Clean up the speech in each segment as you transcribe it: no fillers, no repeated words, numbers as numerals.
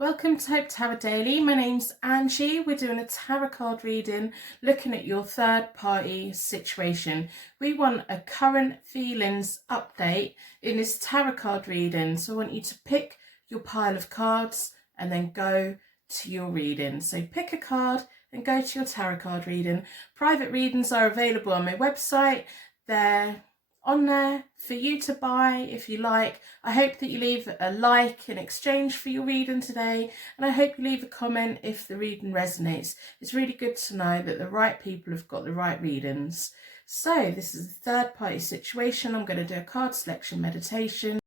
Welcome to Hope Tarot Daily. My name's Angie. We're doing a tarot card reading looking at your third party situation. We want a current feelings update in this tarot card reading. So I want you to pick your pile of cards and then go to your reading. So pick a card and go to your tarot card reading. Private readings are available on my website. They're on there for you to buy if you like. I hope that you leave a like in exchange for your reading today, and I hope you leave a comment if the reading resonates. It's really good to know that the right people have got the right readings. So this is a third party situation. I'm going to do a card selection meditation.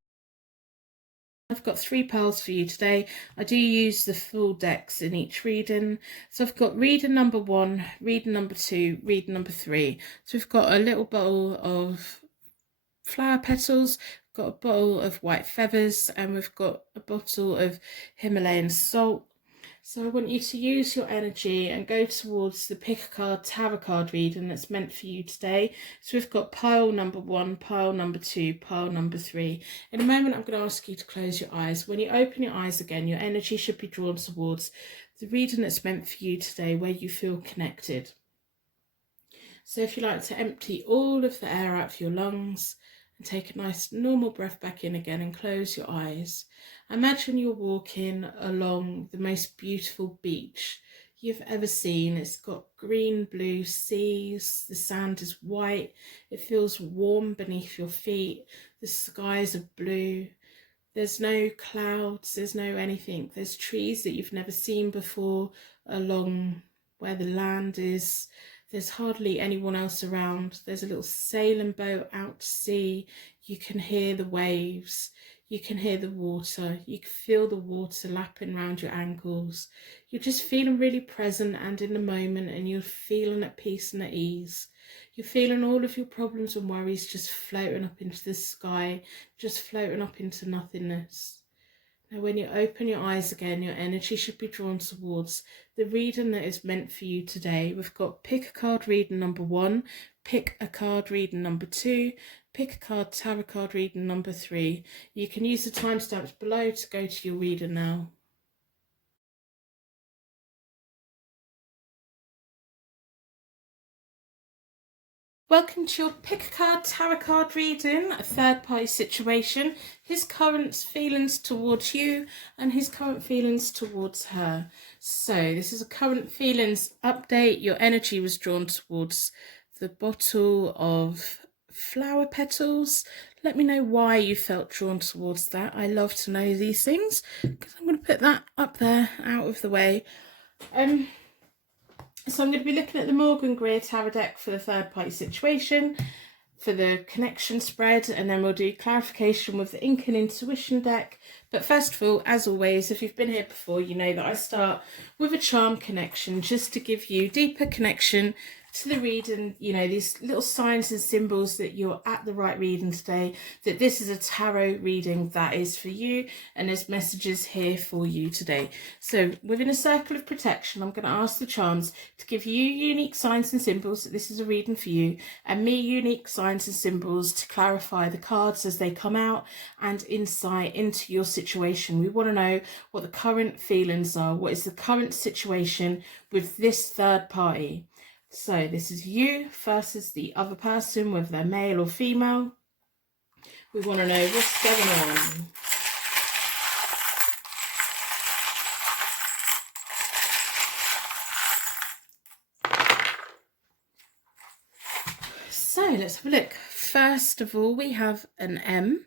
I've got 3 piles for you today. I do use the full decks in each reading. So I've got reading number 1, reading number 2, reading number 3. So we've got a little bowl of flower petals, got a bottle of white feathers, and we've got a bottle of Himalayan salt. So I want you to use your energy and go towards the pick a card tarot card reading that's meant for you today. So we've got pile number 1, pile number 2, pile number 3. In a moment I'm going to ask you to close your eyes. When you open your eyes again, your energy should be drawn towards the reading that's meant for you today, where you feel connected. So if you like to empty all of the air out of your lungs and take a nice normal breath back in again and close your eyes. Imagine you're walking along the most beautiful beach you've ever seen. It's got green blue seas, the sand is white, it feels warm beneath your feet, the skies are blue, there's no clouds, there's no anything, there's trees that you've never seen before along where the land is. There's hardly anyone else around. There's a little sailing boat out to sea. You can hear the waves. You can hear the water. You can feel the water lapping around your ankles. You're just feeling really present and in the moment, and you're feeling at peace and at ease. You're feeling all of your problems and worries just floating up into the sky, just floating up into nothingness. Now when you open your eyes again, your energy should be drawn towards the reading that is meant for you today. We've got pick a card reading number 1, pick a card reading number 2, pick a card tarot card reading number 3. You can use the timestamps below to go to your reader now. Welcome to your pick a card tarot card reading, a third party situation. His current feelings towards you and his current feelings towards her. So this is a current feelings update. Your energy was drawn towards the bottle of flower petals. Let me know why you felt drawn towards that. I love to know these things because I'm going to put that up there out of the way. So I'm going to be looking at the Morgan Greer Tarot deck for the third party situation, for the connection spread, and then we'll do clarification with the Ink and Intuition deck. But first of all, as always, if you've been here before, you know that I start with a charm connection just to give you deeper connection to the reading, you know, these little signs and symbols that you're at the right reading today, that this is a tarot reading that is for you, and there's messages here for you today. So within a circle of protection, I'm going to ask the charms to give you unique signs and symbols that this is a reading for you, and me unique signs and symbols to clarify the cards as they come out and insight into your situation. We want to know what the current feelings are. What is the current situation with this third party? So this is you versus the other person, whether they're male or female. We want to know what's going on. So let's have a look. First of all, we have an M.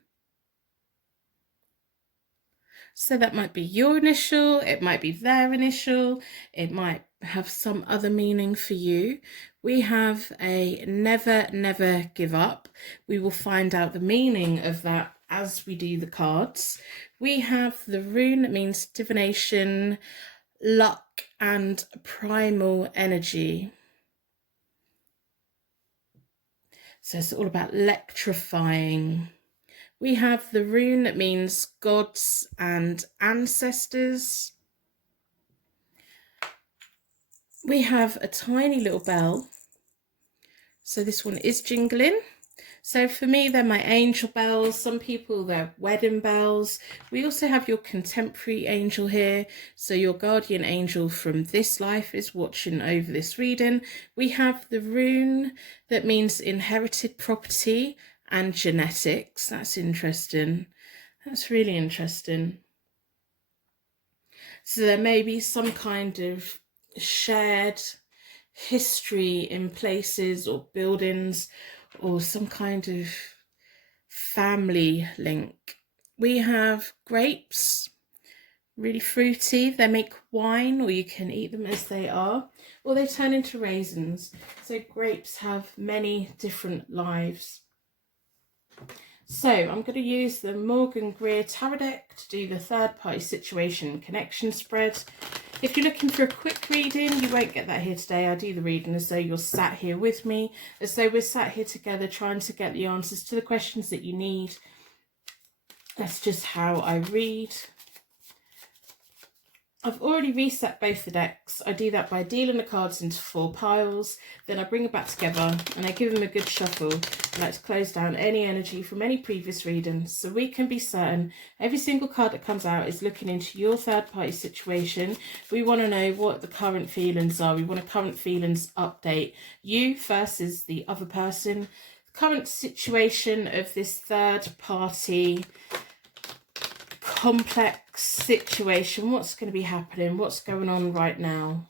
So that might be your initial, it might be their initial, it might have some other meaning for you. We have a never, never give up. We will find out the meaning of that as we do the cards. We have the rune that means divination, luck, and primal energy. So it's all about electrifying. We have the rune that means gods and ancestors. We have a tiny little bell. So this one is jingling. So for me, they're my angel bells. Some people, they're wedding bells. We also have your contemporary angel here. So your guardian angel from this life is watching over this reading. We have the rune that means inherited property and genetics. That's interesting. That's really interesting. So there may be some kind of shared history in places or buildings, or some kind of family link. We have grapes, really fruity. They make wine, or you can eat them as they are, or they turn into raisins. So grapes have many different lives. So I'm going to use the Morgan Greer Tarot deck to do the third party situation connection spread. If you're looking for a quick reading, you won't get that here today. I do the reading as though you're sat here with me, as though we're sat here together trying to get the answers to the questions that you need. That's just how I read. I've already reset both the decks. I do that by dealing the cards into 4 piles. Then I bring them back together and I give them a good shuffle. I like to close down any energy from any previous readings so we can be certain every single card that comes out is looking into your third party situation. We want to know what the current feelings are. We want a current feelings update. You versus the other person. The current situation of this third party complex situation. What's going to be happening? What's going on right now?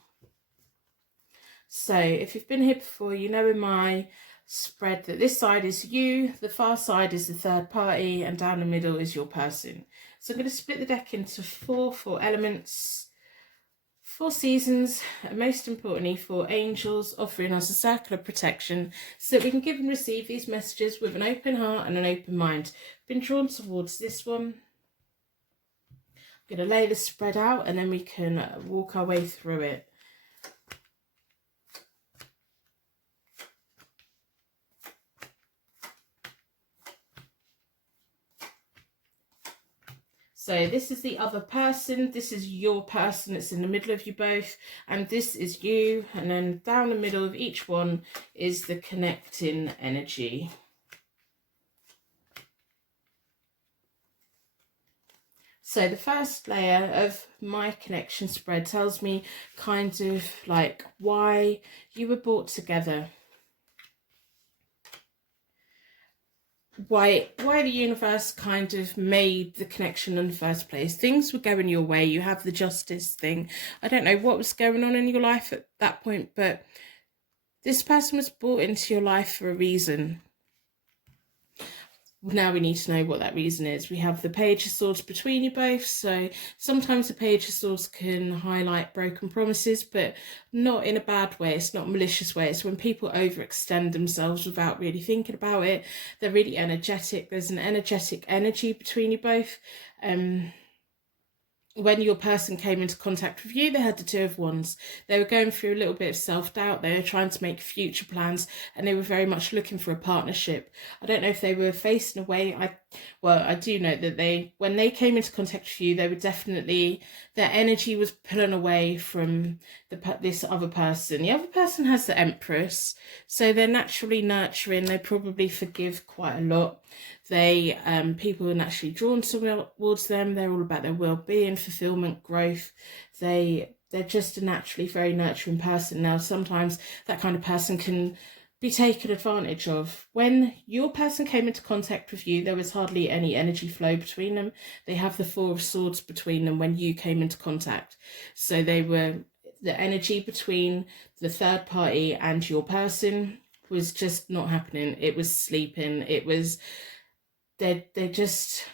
So if you've been here before, you know in my spread that this side is you, the far side is the third party, and down the middle is your person. So I'm going to split the deck into four elements, 4 seasons, and most importantly 4 angels, offering us a circle of protection so that we can give and receive these messages with an open heart and an open mind. Been drawn towards this one. I'm going to lay the spread out and then we can walk our way through it. So this is the other person, this is your person that's in the middle of you both, and this is you, and then down the middle of each one is the connecting energy. So the first layer of my connection spread tells me kind of like why you were brought together. Why the universe kind of made the connection in the first place. Things were going your way. You have the justice thing. I don't know what was going on in your life at that point, but this person was brought into your life for a reason. Now we need to know what that reason is. We have the Page of Swords between you both. So sometimes the Page of Swords can highlight broken promises, but not in a bad way. It's not a malicious way. It's when people overextend themselves without really thinking about it. They're really energetic. There's an energetic energy between you both. When your person came into contact with you, they had the Two of Wands. They were going through a little bit of self-doubt. They were trying to make future plans, and they were very much looking for a partnership. I don't know if they were facing away. I do know that when they came into contact with you, they were definitely, their energy was pulling away from this other person. The other person has the Empress, so they're naturally nurturing. They probably forgive quite a lot. People are naturally drawn towards them. They're all about their well-being, fulfillment, growth. They're just a naturally very nurturing person. Now, sometimes that kind of person can be taken advantage of. When your person came into contact with you, there was hardly any energy flow between them. They have the Four of Swords between them when you came into contact. So the energy between the third party and your person was just not happening. It was sleeping. It was... They just,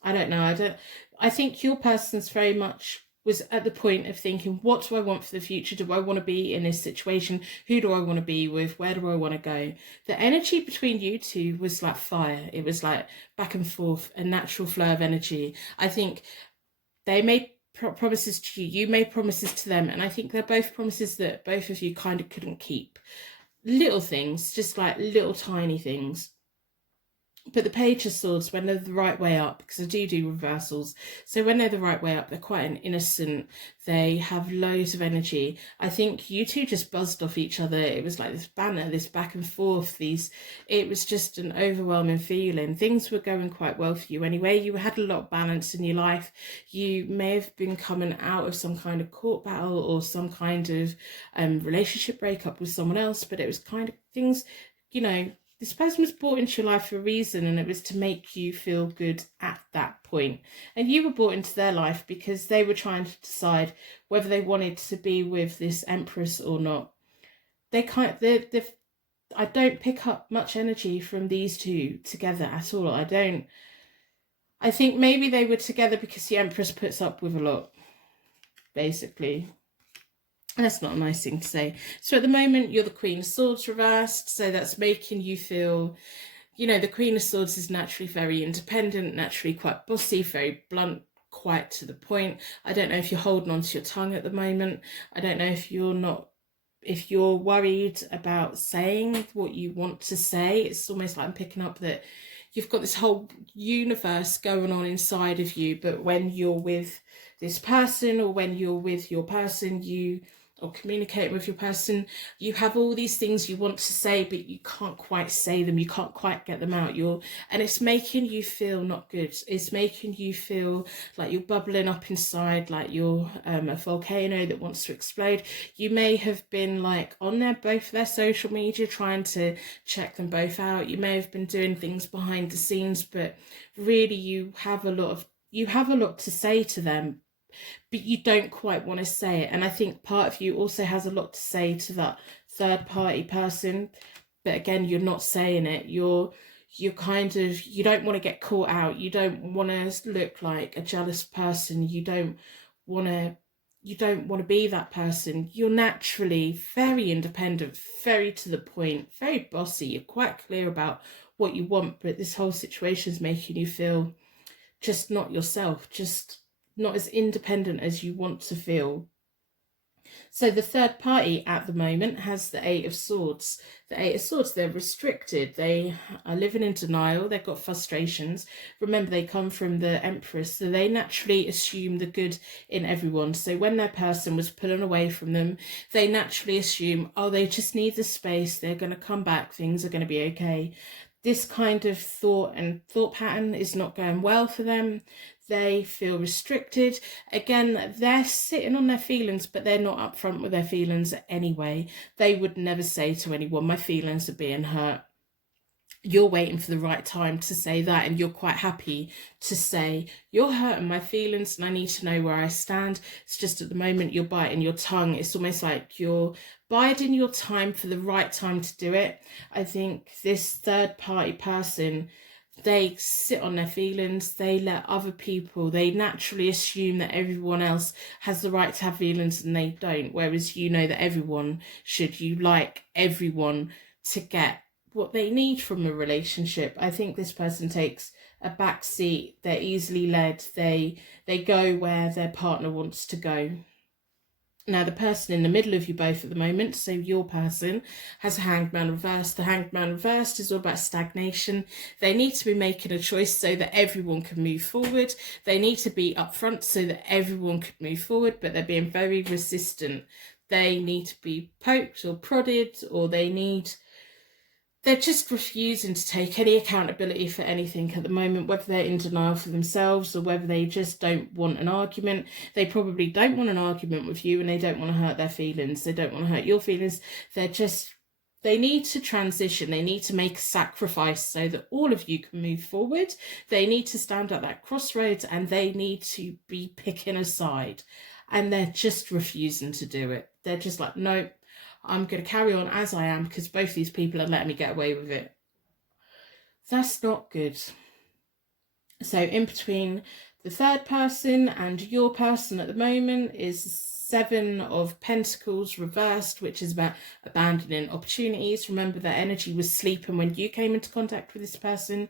I don't know. I think your person's very much was at the point of thinking, what do I want for the future? Do I want to be in this situation? Who do I want to be with? Where do I want to go? The energy between you two was like fire. It was like back and forth, a natural flow of energy. I think they made promises to you. You made promises to them. And I think they're both promises that both of you kind of couldn't keep. Little things, just like little tiny things. But the Page of Swords, when they're the right way up, because I do reversals, so when they're the right way up, they're quite an innocent, they have loads of energy. I think you two just buzzed off each other. It was like this banter, this back and forth, it was just an overwhelming feeling. Things were going quite well for you anyway. You had a lot of balance in your life. You may have been coming out of some kind of court battle or some kind of relationship breakup with someone else, but it was kind of things, you know, this person was brought into your life for a reason, and it was to make you feel good at that point. And you were brought into their life because they were trying to decide whether they wanted to be with this Empress or not. I don't pick up much energy from these two together at all. I think maybe they were together because the Empress puts up with a lot, basically. That's not a nice thing to say. So at the moment, you're the Queen of Swords reversed. So that's making you feel, you know, the Queen of Swords is naturally very independent, naturally quite bossy, very blunt, quite to the point. I don't know if you're holding on to your tongue at the moment. I don't know if you're worried about saying what you want to say. It's almost like I'm picking up that you've got this whole universe going on inside of you, but when you're with this person or when you're with your person, or communicating with your person, you have all these things you want to say, but you can't quite say them, you can't quite get them out. And it's making you feel not good. It's making you feel like you're bubbling up inside, like you're a volcano that wants to explode. You may have been like on both their social media trying to check them both out. You may have been doing things behind the scenes, but really you have a lot to say to them, but you don't quite want to say it. And I think part of you also has a lot to say to that third party person, but again, you're not saying it. You're kind of, you don't want to get caught out. You don't want to look like a jealous person. You don't want to be that person. You're naturally very independent, very to the point, very bossy. You're quite clear about what you want, but this whole situation is making you feel just not yourself, just not as independent as you want to feel. So the third party at the moment has the Eight of Swords. The Eight of Swords, they're restricted. They are living in denial. They've got frustrations. Remember, they come from the Empress, so they naturally assume the good in everyone. So when their person was pulling away from them, they naturally assume, oh, they just need the space. They're going to come back. Things are going to be okay. This kind of thought pattern is not going well for them. They feel restricted. Again, they're sitting on their feelings, but they're not upfront with their feelings anyway. They would never say to anyone, my feelings are being hurt. You're waiting for the right time to say that, and you're quite happy to say, you're hurting my feelings and I need to know where I stand. It's just at the moment you're biting your tongue. It's almost like you're biding your time for the right time to do it. I think this third party person, they sit on their feelings, they let other people, they naturally assume that everyone else has the right to have feelings and they don't, whereas you know that everyone should. You like everyone to get what they need from a relationship. I think this person takes a back seat. They're easily led. They go where their partner wants to go. Now, the person in the middle of you both at the moment, so your person, has a Hanged Man reversed. The Hanged Man reversed is all about stagnation. They need to be making a choice so that everyone can move forward. They need to be upfront so that everyone can move forward, but they're being very resistant. They need to be poked or prodded, or they're just refusing to take any accountability for anything at the moment, whether they're in denial for themselves or whether they just don't want an argument. They probably don't want an argument with you and they don't want to hurt their feelings. They don't want to hurt your feelings. They need to transition. They need to make a sacrifice so that all of you can move forward. They need to stand at that crossroads and they need to be picking a side. And they're just refusing to do it. They're just like, nope. I'm going to carry on as I am because both these people are letting me get away with it. That's not good. So in between the third person and your person at the moment is Seven of Pentacles reversed, which is about abandoning opportunities. Remember that energy was sleeping when you came into contact with this person.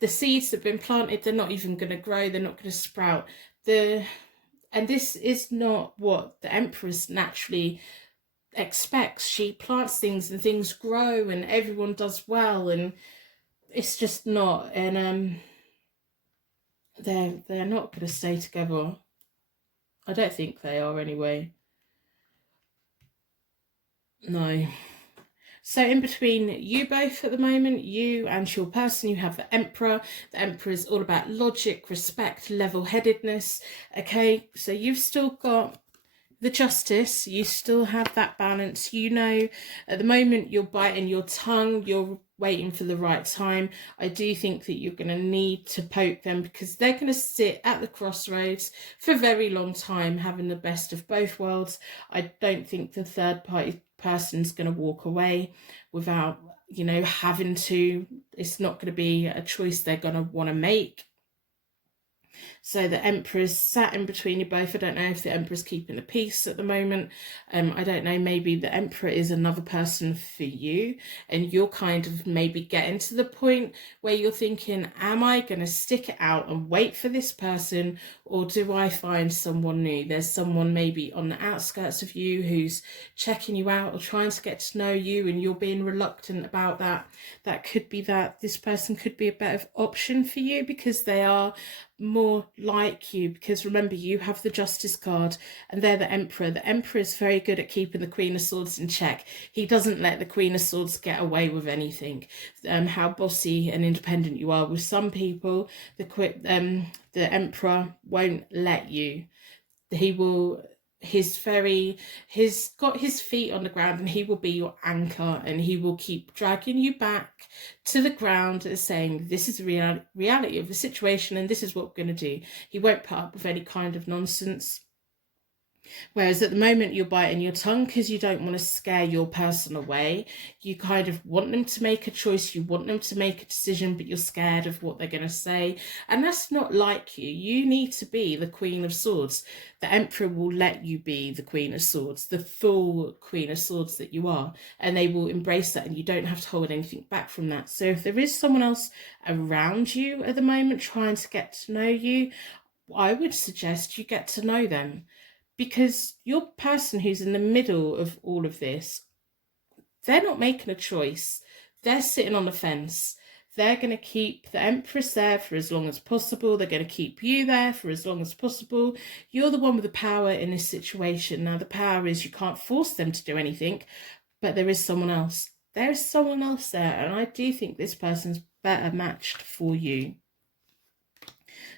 The seeds that have been planted, they're not even going to grow. They're not going to sprout. And this is not what the Empress naturally expects. She plants things and things grow and everyone does well, and it's just not, and they're not going to stay together. I don't think they are anyway. No. So in between you both at the moment, you and your person, you have the Emperor. The Emperor is all about logic, respect, level-headedness. Okay, so you've still got the Justice. You still have that balance. You know, at the moment you're biting your tongue. You're waiting for the right time. I do think that you're going to need to poke them, because they're going to sit at the crossroads for a very long time, having the best of both worlds. I don't think the third party person's going to walk away without, you know, having to. It's not going to be a choice they're going to want to make. So the Emperor's sat in between you both. I don't know if the Emperor's keeping the peace at the moment. I don't know, maybe the Emperor is another person for you, and you're kind of maybe getting to the point where you're thinking, am I going to stick it out and wait for this person, or do I find someone new? There's someone maybe on the outskirts of you who's checking you out or trying to get to know you, and you're being reluctant about that. That could be that this person could be a better option for you because they are more like you, because remember, you have the Justice card and they're the Emperor. The Emperor is very good at keeping the Queen of Swords in check. He doesn't let the Queen of Swords get away with anything. How bossy and independent you are with some people, the Emperor won't let you. He will, he's got his feet on the ground, and he will be your anchor, and he will keep dragging you back to the ground and saying, this is the reality of the situation, and this is what we're going to do. He won't put up with any kind of nonsense. Whereas at the moment you're biting your tongue because you don't want to scare your person away. You kind of want them to make a choice, you want them to make a decision, but you're scared of what they're going to say. And that's not like you. You need to be the Queen of Swords. The Emperor will let you be the Queen of Swords, the full Queen of Swords that you are. And they will embrace that, and you don't have to hold anything back from that. So if there is someone else around you at the moment trying to get to know you, I would suggest you get to know them. Because your person who's in the middle of all of this, they're not making a choice. They're sitting on the fence. They're going to keep the Empress there for as long as possible. They're going to keep you there for as long as possible. You're the one with the power in this situation. Now, the power is you can't force them to do anything, but there is someone else. There is someone else there, and I do think this person's better matched for you.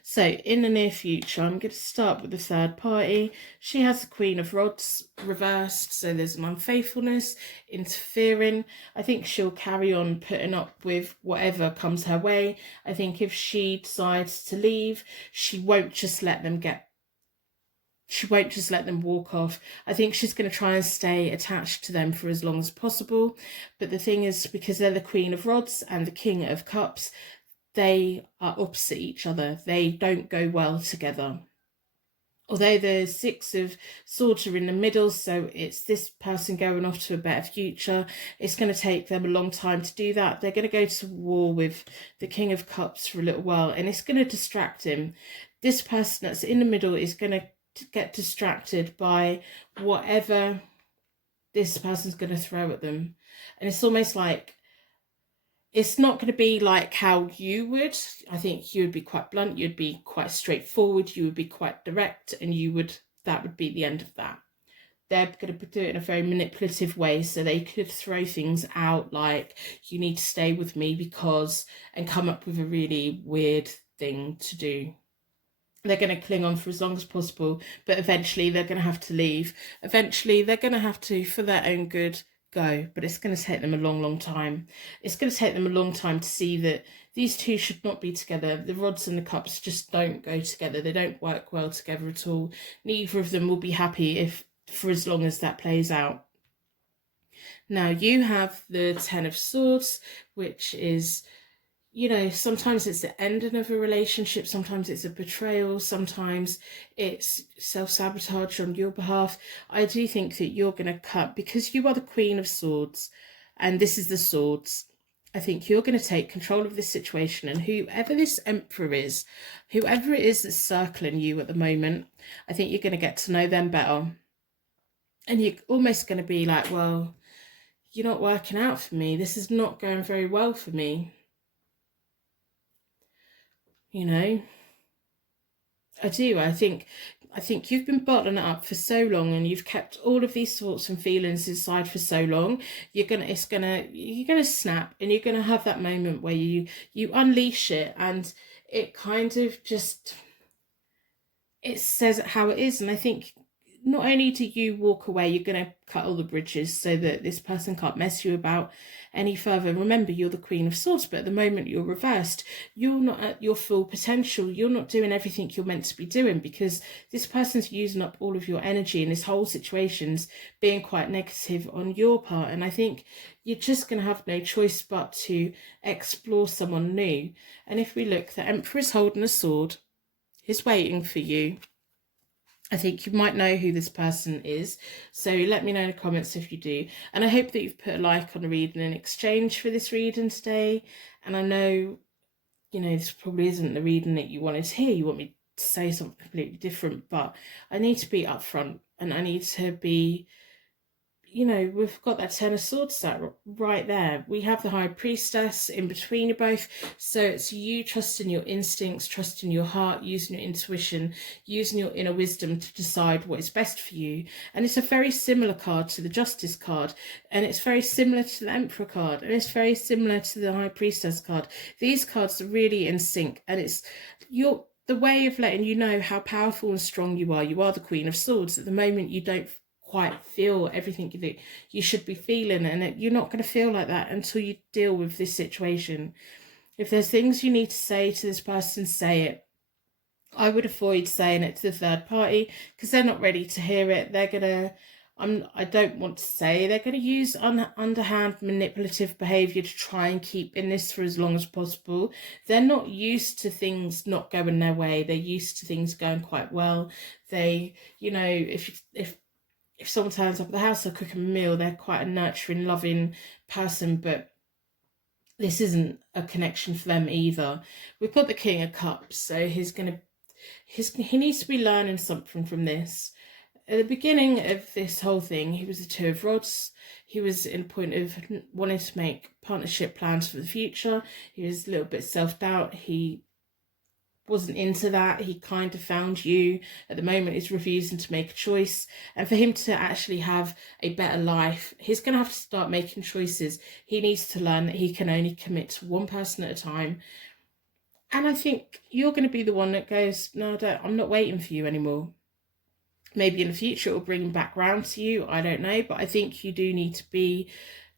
So in the near future, I'm going to start with the third party. She has the Queen of Rods reversed, so there's an unfaithfulness, interfering. I think she'll carry on putting up with whatever comes her way. I think if she decides to leave, she won't just let them walk off. I think she's going to try and stay attached to them for as long as possible. But the thing is, because they're the Queen of Rods and the King of Cups, they are opposite each other. They don't go well together. Although the Six of Swords are in the middle, so it's this person going off to a better future. It's going to take them a long time to do that. They're going to go to war with the King of Cups for a little while, and it's going to distract him. This person that's in the middle is going to get distracted by whatever this person's going to throw at them. And it's almost like, it's not going to be like how you would. I think you would be quite blunt, you'd be quite straightforward, you would be quite direct, and that would be the end of that. They're going to do it in a very manipulative way, so they could throw things out like, you need to stay with me because, and come up with a really weird thing to do. They're going to cling on for as long as possible, but eventually they're going to have to leave. Eventually they're going to have to, for their own good, go, but it's going to take them a long time. It's going to take them a long time to see that these two should not be together. The Rods and the Cups just don't go together. They don't work well together at all. Neither of them will be happy if for as long as that plays out. Now you have the Ten of Swords, which is, you know, sometimes it's the ending of a relationship, sometimes it's a betrayal, sometimes it's self-sabotage on your behalf. I do think that you're going to cut, because you are the Queen of Swords and this is the Swords. I think you're going to take control of this situation, and whoever this Emperor is, whoever it is that's circling you at the moment, I think you're going to get to know them better. And you're almost going to be like, well, you're not working out for me. This is not going very well for me. you know. I do. I think you've been bottling it up for so long, and you've kept all of these thoughts and feelings inside for so long. You're gonna snap, and you're gonna have that moment where you unleash it, and it kind of just, it says it how it is. And I think not only do you walk away, you're going to cut all the bridges so that this person can't mess you about any further. Remember, you're the Queen of Swords, but at the moment you're reversed. You're not at your full potential. You're not doing everything you're meant to be doing, because this person's using up all of your energy, and this whole situation's being quite negative on your part. And I think you're just going to have no choice but to explore someone new. And if we look, the Emperor is holding a sword. He's waiting for you. I think you might know who this person is, so let me know in the comments if you do. And I hope that you've put a like on the reading in exchange for this reading today. And I know, you know, this probably isn't the reading that you wanted to hear. You want me to say something completely different, but I need to be upfront, and I need to be, you know, we've got that Ten of Swords sat right there. We have the High Priestess in between you both. So it's you trusting your instincts, trusting your heart, using your intuition, using your inner wisdom to decide what is best for you. And it's a very similar card to the Justice card. And it's very similar to the Emperor card. And it's very similar to the High Priestess card. These cards are really in sync. And it's the way of letting you know how powerful and strong you are. You are the Queen of Swords. At the moment, you don't quite feel everything that you should be feeling, and you're not going to feel like that until you deal with this situation. If there's things you need to say to this person, say it. I would avoid saying it to the third party, because they're not ready to hear it. They're gonna, I don't want to say, they're going to use underhand manipulative behaviour to try and keep in this for as long as possible. They're not used to things not going their way. They're used to things going quite well. They, you know, if someone turns up at the house or cooking a meal, they're quite a nurturing, loving person, but this isn't a connection for them either. We've got the King of Cups, so he needs to be learning something from this. At the beginning of this whole thing, he was the Two of Rods. He was in a point of wanting to make partnership plans for the future. He was a little bit self-doubt. He wasn't into that. He kind of found you. At the moment, he's refusing to make a choice, and for him to actually have a better life, he's going to have to start making choices. He needs to learn that he can only commit to one person at a time. And I think you're going to be the one that goes, no, I'm not waiting for you anymore. Maybe in the future it'll bring him back round to you, I don't know, but I think you do need to be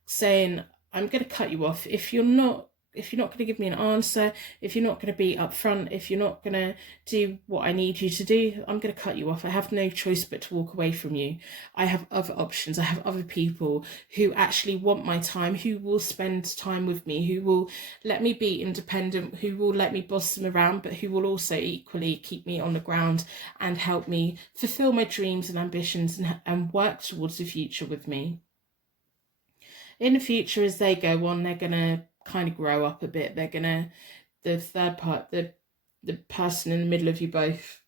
saying, I'm going to cut you off. If you're not going to give me an answer, if you're not going to be upfront, if you're not going to do what I need you to do, I'm going to cut you off. I have no choice but to walk away from you. I have other options. I have other people who actually want my time, who will spend time with me, who will let me be independent, who will let me boss them around, but who will also equally keep me on the ground and help me fulfill my dreams and ambitions and work towards the future with me. In the future, as they go on, they're going to kind of grow up a bit. They're gonna, the third part, the person in the middle of you both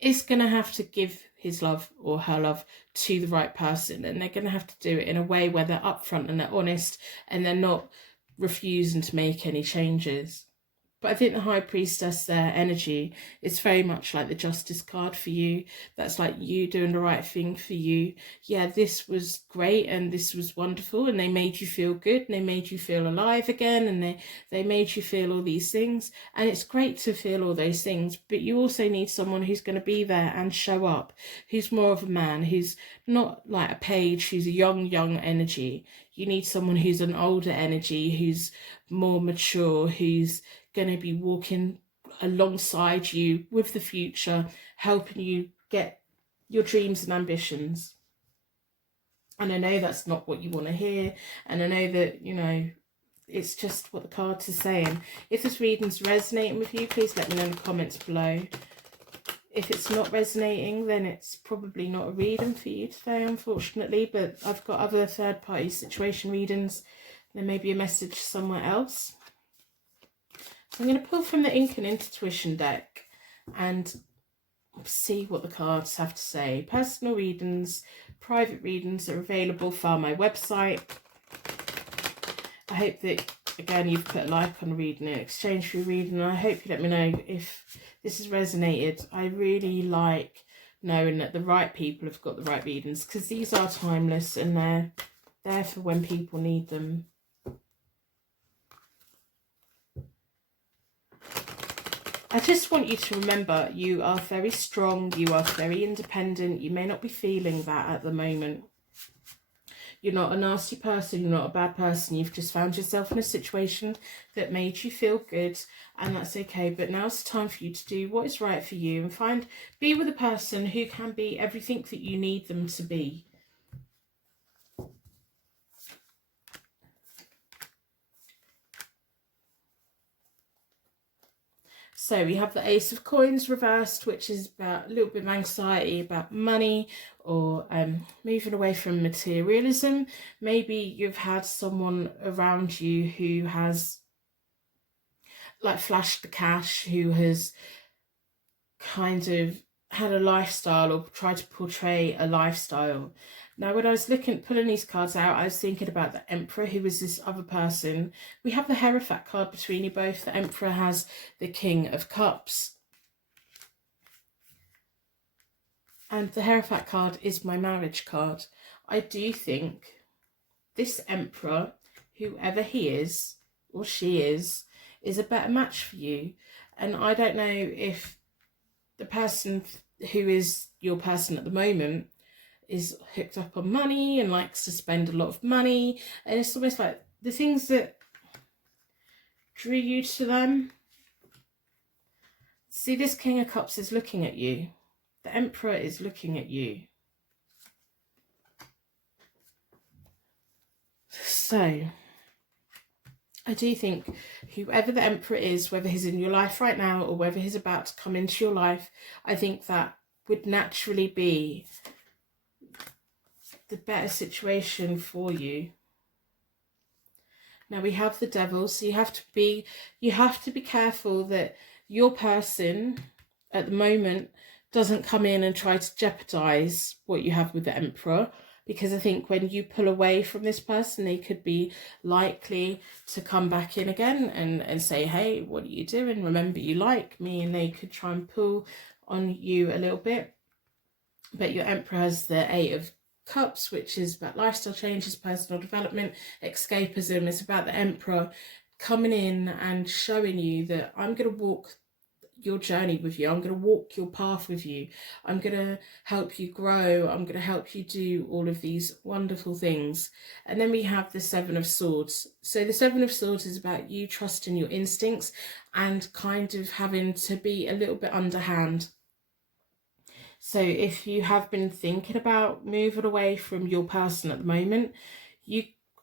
is gonna have to give his love or her love to the right person, and they're gonna have to do it in a way where they're upfront and they're honest, and they're not refusing to make any changes. But I think the High Priestess, their energy, is very much like the Justice card for you. That's like you doing the right thing for you. Yeah, this was great and this was wonderful, and they made you feel good and they made you feel alive again, and they made you feel all these things. And it's great to feel all those things, but you also need someone who's going to be there and show up, who's more of a man, who's not like a page, who's a young energy. You need someone who's an older energy, who's more mature, who's going to be walking alongside you with the future, helping you get your dreams and ambitions. And I know that's not what you want to hear, and I know that, you know, it's just what the cards are saying. If this reading's resonating with you, please let me know in the comments below. If it's not resonating, then it's probably not a reading for you today, unfortunately, but I've got other third-party situation readings. There may be a message somewhere else. So I'm going to pull from the Ink and Intuition deck and see what the cards have to say. Personal readings, private readings are available via my website. I hope that again, you've put a like on the reading and exchange for your reading. And I hope you let me know if this has resonated. I really like knowing that the right people have got the right readings, because these are timeless and they're there for when people need them. I just want you to remember you are very strong, you are very independent. You may not be feeling that at the moment. You're not a nasty person, you're not a bad person. You've just found yourself in a situation that made you feel good, and that's okay. But now's the time for you to do what is right for you and be with a person who can be everything that you need them to be. So we have the Ace of Coins reversed, which is about a little bit of anxiety about money, or moving away from materialism. Maybe you've had someone around you who has like flashed the cash, who has kind of had a lifestyle or tried to portray a lifestyle. Now, when I was pulling these cards out, I was thinking about the Emperor, who was this other person. We have the Hierophant card between you both. The Emperor has the King of Cups. And the Hierophant card is my marriage card. I do think this Emperor, whoever he is or she is a better match for you. And I don't know if the person who is your person at the moment is hooked up on money and likes to spend a lot of money, and it's almost like the things that drew you to them. See, this King of Cups is looking at you. The Emperor is looking at you. So I do think whoever the Emperor is, whether he's in your life right now or whether he's about to come into your life, I think that would naturally be the better situation for you. Now we have the Devil, so you have to be careful that your person at the moment doesn't come in and try to jeopardize what you have with the Emperor, because I think when you pull away from this person, they could be likely to come back in again and say, hey, what are you doing? Remember, you like me. And they could try and pull on you a little bit. But your Emperor has the Eight of Cups, which is about lifestyle changes, personal development, escapism. It's about the Emperor coming in and showing you that I'm going to walk your journey with you. I'm going to walk your path with you. I'm going to help you grow. I'm going to help you do all of these wonderful things. And then we have the Seven of Swords. So the Seven of Swords is about you trusting your instincts and kind of having to be a little bit underhand. So if you have been thinking about moving away from your person at the moment,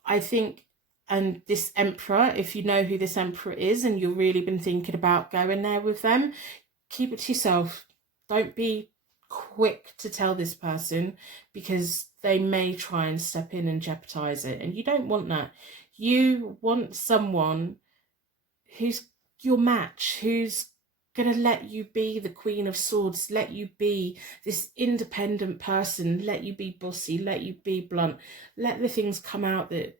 I think, and this Emperor, if you know who this Emperor is and you've really been thinking about going there with them, keep it to yourself. Don't be quick to tell this person, because they may try and step in and jeopardize it. And you don't want that. You want someone who's your match, who's going to let you be the Queen of Swords, let you be this independent person, let you be bossy, let you be blunt, let the things come out that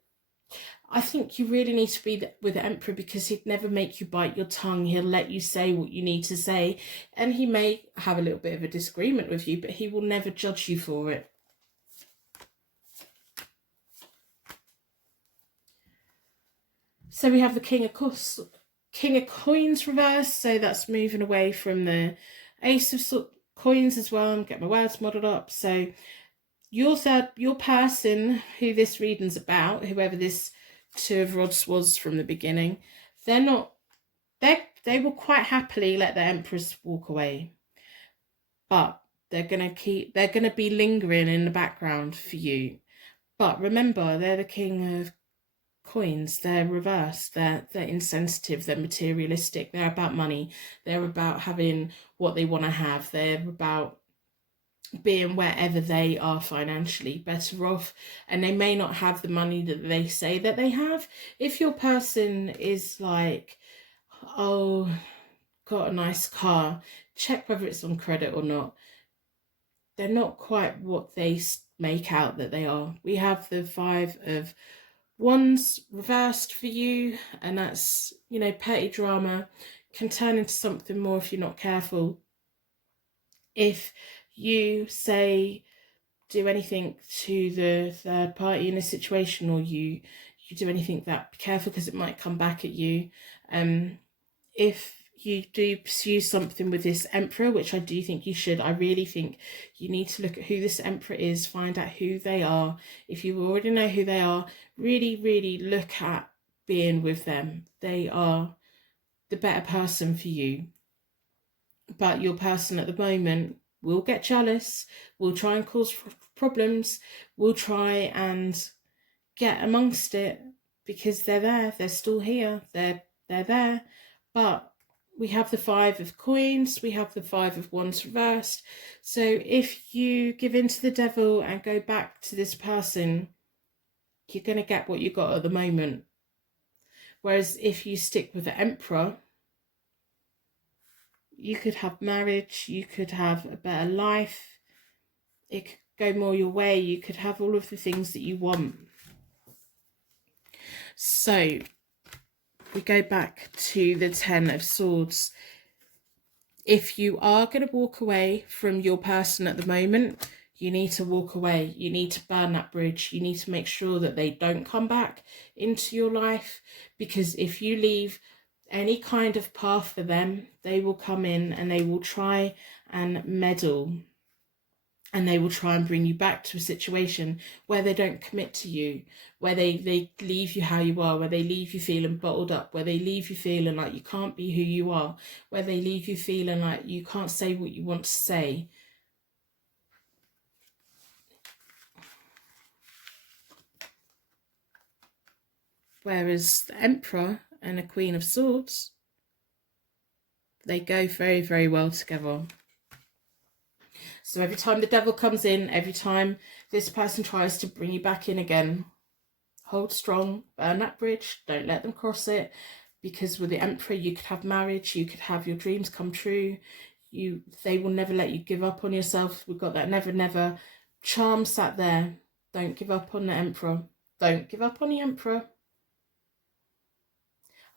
I think you really need to be with the Emperor, because he'd never make you bite your tongue. He'll let you say what you need to say, and he may have a little bit of a disagreement with you, but he will never judge you for it. So we have the King of Coins reversed, so that's moving away from the Ace of Coins as well. I'm getting my words muddled up. So your person who this reading's about, whoever this Two of Rods was from the beginning, they will quite happily let the Empress walk away, but they're gonna be lingering in the background for you. But remember, they're the King of Coins. They're reversed. They're insensitive. They're materialistic. They're about money. They're about having what they want to have. They're about being wherever they are financially better off, and they may not have the money that they say that they have. If your person is like, oh, got a nice car, check whether it's on credit or not. They're not quite what they make out that they are. We have the Five of Wands reversed for you, and that's, you know, petty drama can turn into something more if you're not careful. If you say do anything to the third party in a situation, or you do anything, that be careful, because it might come back at you. If you do pursue something with this Emperor, which I do think you should, I really think you need to look at who this Emperor is, find out who they are. If you already know who they are, really look at being with them. They are the better person for you. But your person at the moment will get jealous, will try and cause problems, will try and get amongst it, because they're there, they're still here, they're there. But we have the Five of Coins, we have the Five of Wands reversed. So if you give in to the devil and go back to this person, you're going to get what you got at the moment. Whereas if you stick with the Emperor, you could have marriage, you could have a better life, it could go more your way, you could have all of the things that you want. So we go back to the Ten of Swords. If you are going to walk away from your person at the moment, you need to walk away. You need to burn that bridge. You need to make sure that they don't come back into your life, because if you leave any kind of path for them, they will come in and they will try and meddle, and they will try and bring you back to a situation where they don't commit to you, where they leave you how you are, where they leave you feeling bottled up, where they leave you feeling like you can't be who you are, where they leave you feeling like you can't say what you want to say. Whereas the Emperor and a Queen of Swords, they go very well together. So every time the devil comes in, every time this person tries to bring you back in again, hold strong, burn that bridge, don't let them cross it, because with the Emperor you could have marriage, you could have your dreams come true, they will never let you give up on yourself. We've got that never charm sat there. Don't give up on the Emperor. Don't give up on the Emperor.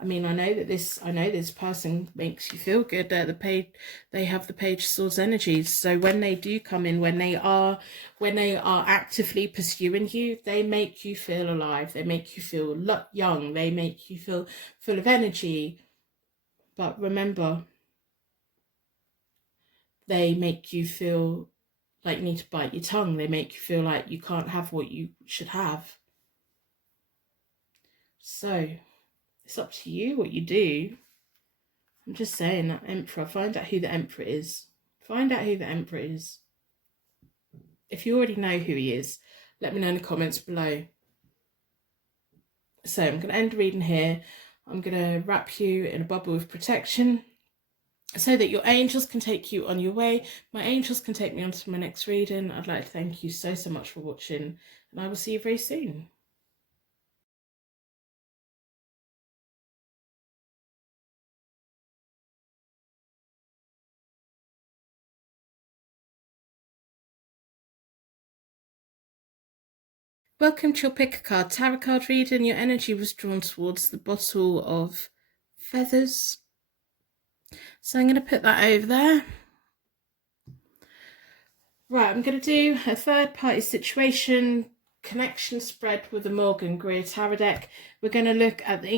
I mean, I know this person makes you feel good. They have the Page of Swords energies. So when they do come in, when they are actively pursuing you, they make you feel alive. They make you feel young. They make you feel full of energy. But remember, they make you feel like you need to bite your tongue. They make you feel like you can't have what you should have. So it's up to you what you do. I'm just saying, that Emperor, find out who the Emperor is. Find out who the Emperor is. If you already know who he is, let me know in the comments below. So I'm going to end the reading here. I'm going to wrap you in a bubble of protection so that your angels can take you on your way. My angels can take me on to my next reading. I'd like to thank you so much for watching, and I will see you very soon. Welcome to your Pick a Card Tarot card reading. Your energy was drawn towards the bottle of feathers. So I'm going to put that over there. Right, I'm going to do a third party situation connection spread with the Morgan Greer Tarot deck. We're going to look at the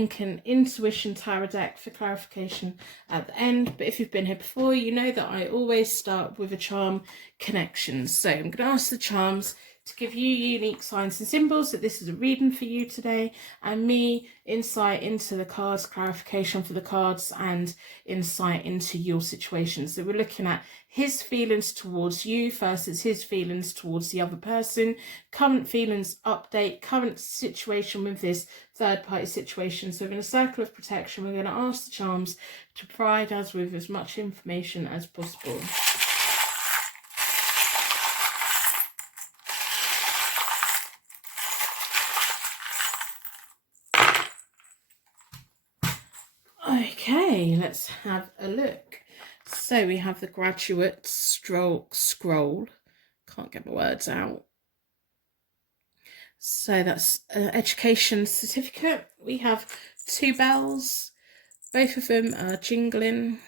Intuition Tarot deck for clarification at the end. But if you've been here before, you know that I always start with a charm connection. So I'm going to ask the charms to give you unique signs and symbols that this is a reading for you today, and me insight into the cards, clarification for the cards, and insight into your situation. So we're looking at his feelings towards you versus his feelings towards the other person, current feelings update, current situation with this third party situation. So in a circle of protection, we're going to ask the charms to provide us with as much information as possible. Okay, let's have a look. So we have the Graduate Scroll. Can't get my words out. So that's an education certificate. We have 2 bells. Both of them are jingling.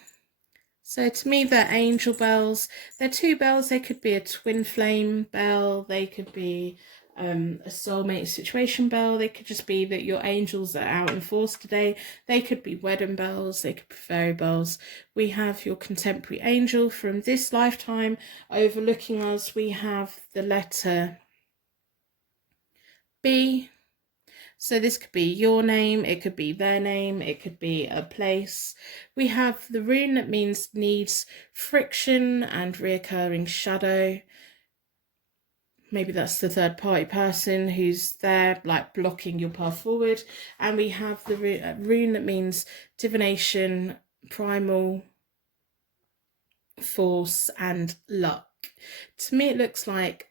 So to me, they're angel bells. They're 2 bells. They could be a twin flame bell. They could be a soulmate situation bell. They could just be that your angels are out in force today. They could be wedding bells. They could be fairy bells. We have your contemporary angel from this lifetime overlooking us. We have the letter B. So this could be your name, it could be their name, it could be a place. We have the rune that means needs friction and reoccurring shadow. Maybe that's the third party person who's there, like blocking your path forward. And we have the rune that means divination, primal force, and luck. To me, it looks like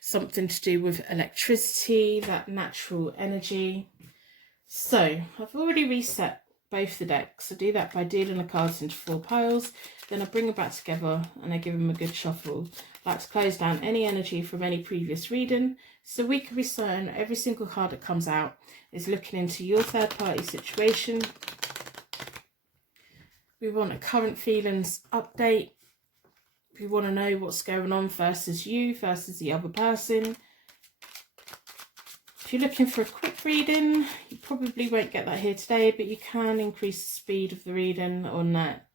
something to do with electricity, that natural energy. So I've already reset both the decks. I do that by dealing the cards into 4 piles. Then I bring them back together and I give them a good shuffle. I like to close down any energy from any previous reading, so we can be certain every single card that comes out is looking into your third party situation. We want a current feelings update. We want to know what's going on versus you versus the other person. If you're looking for a quick reading, you probably won't get that here today, but you can increase the speed of the reading on that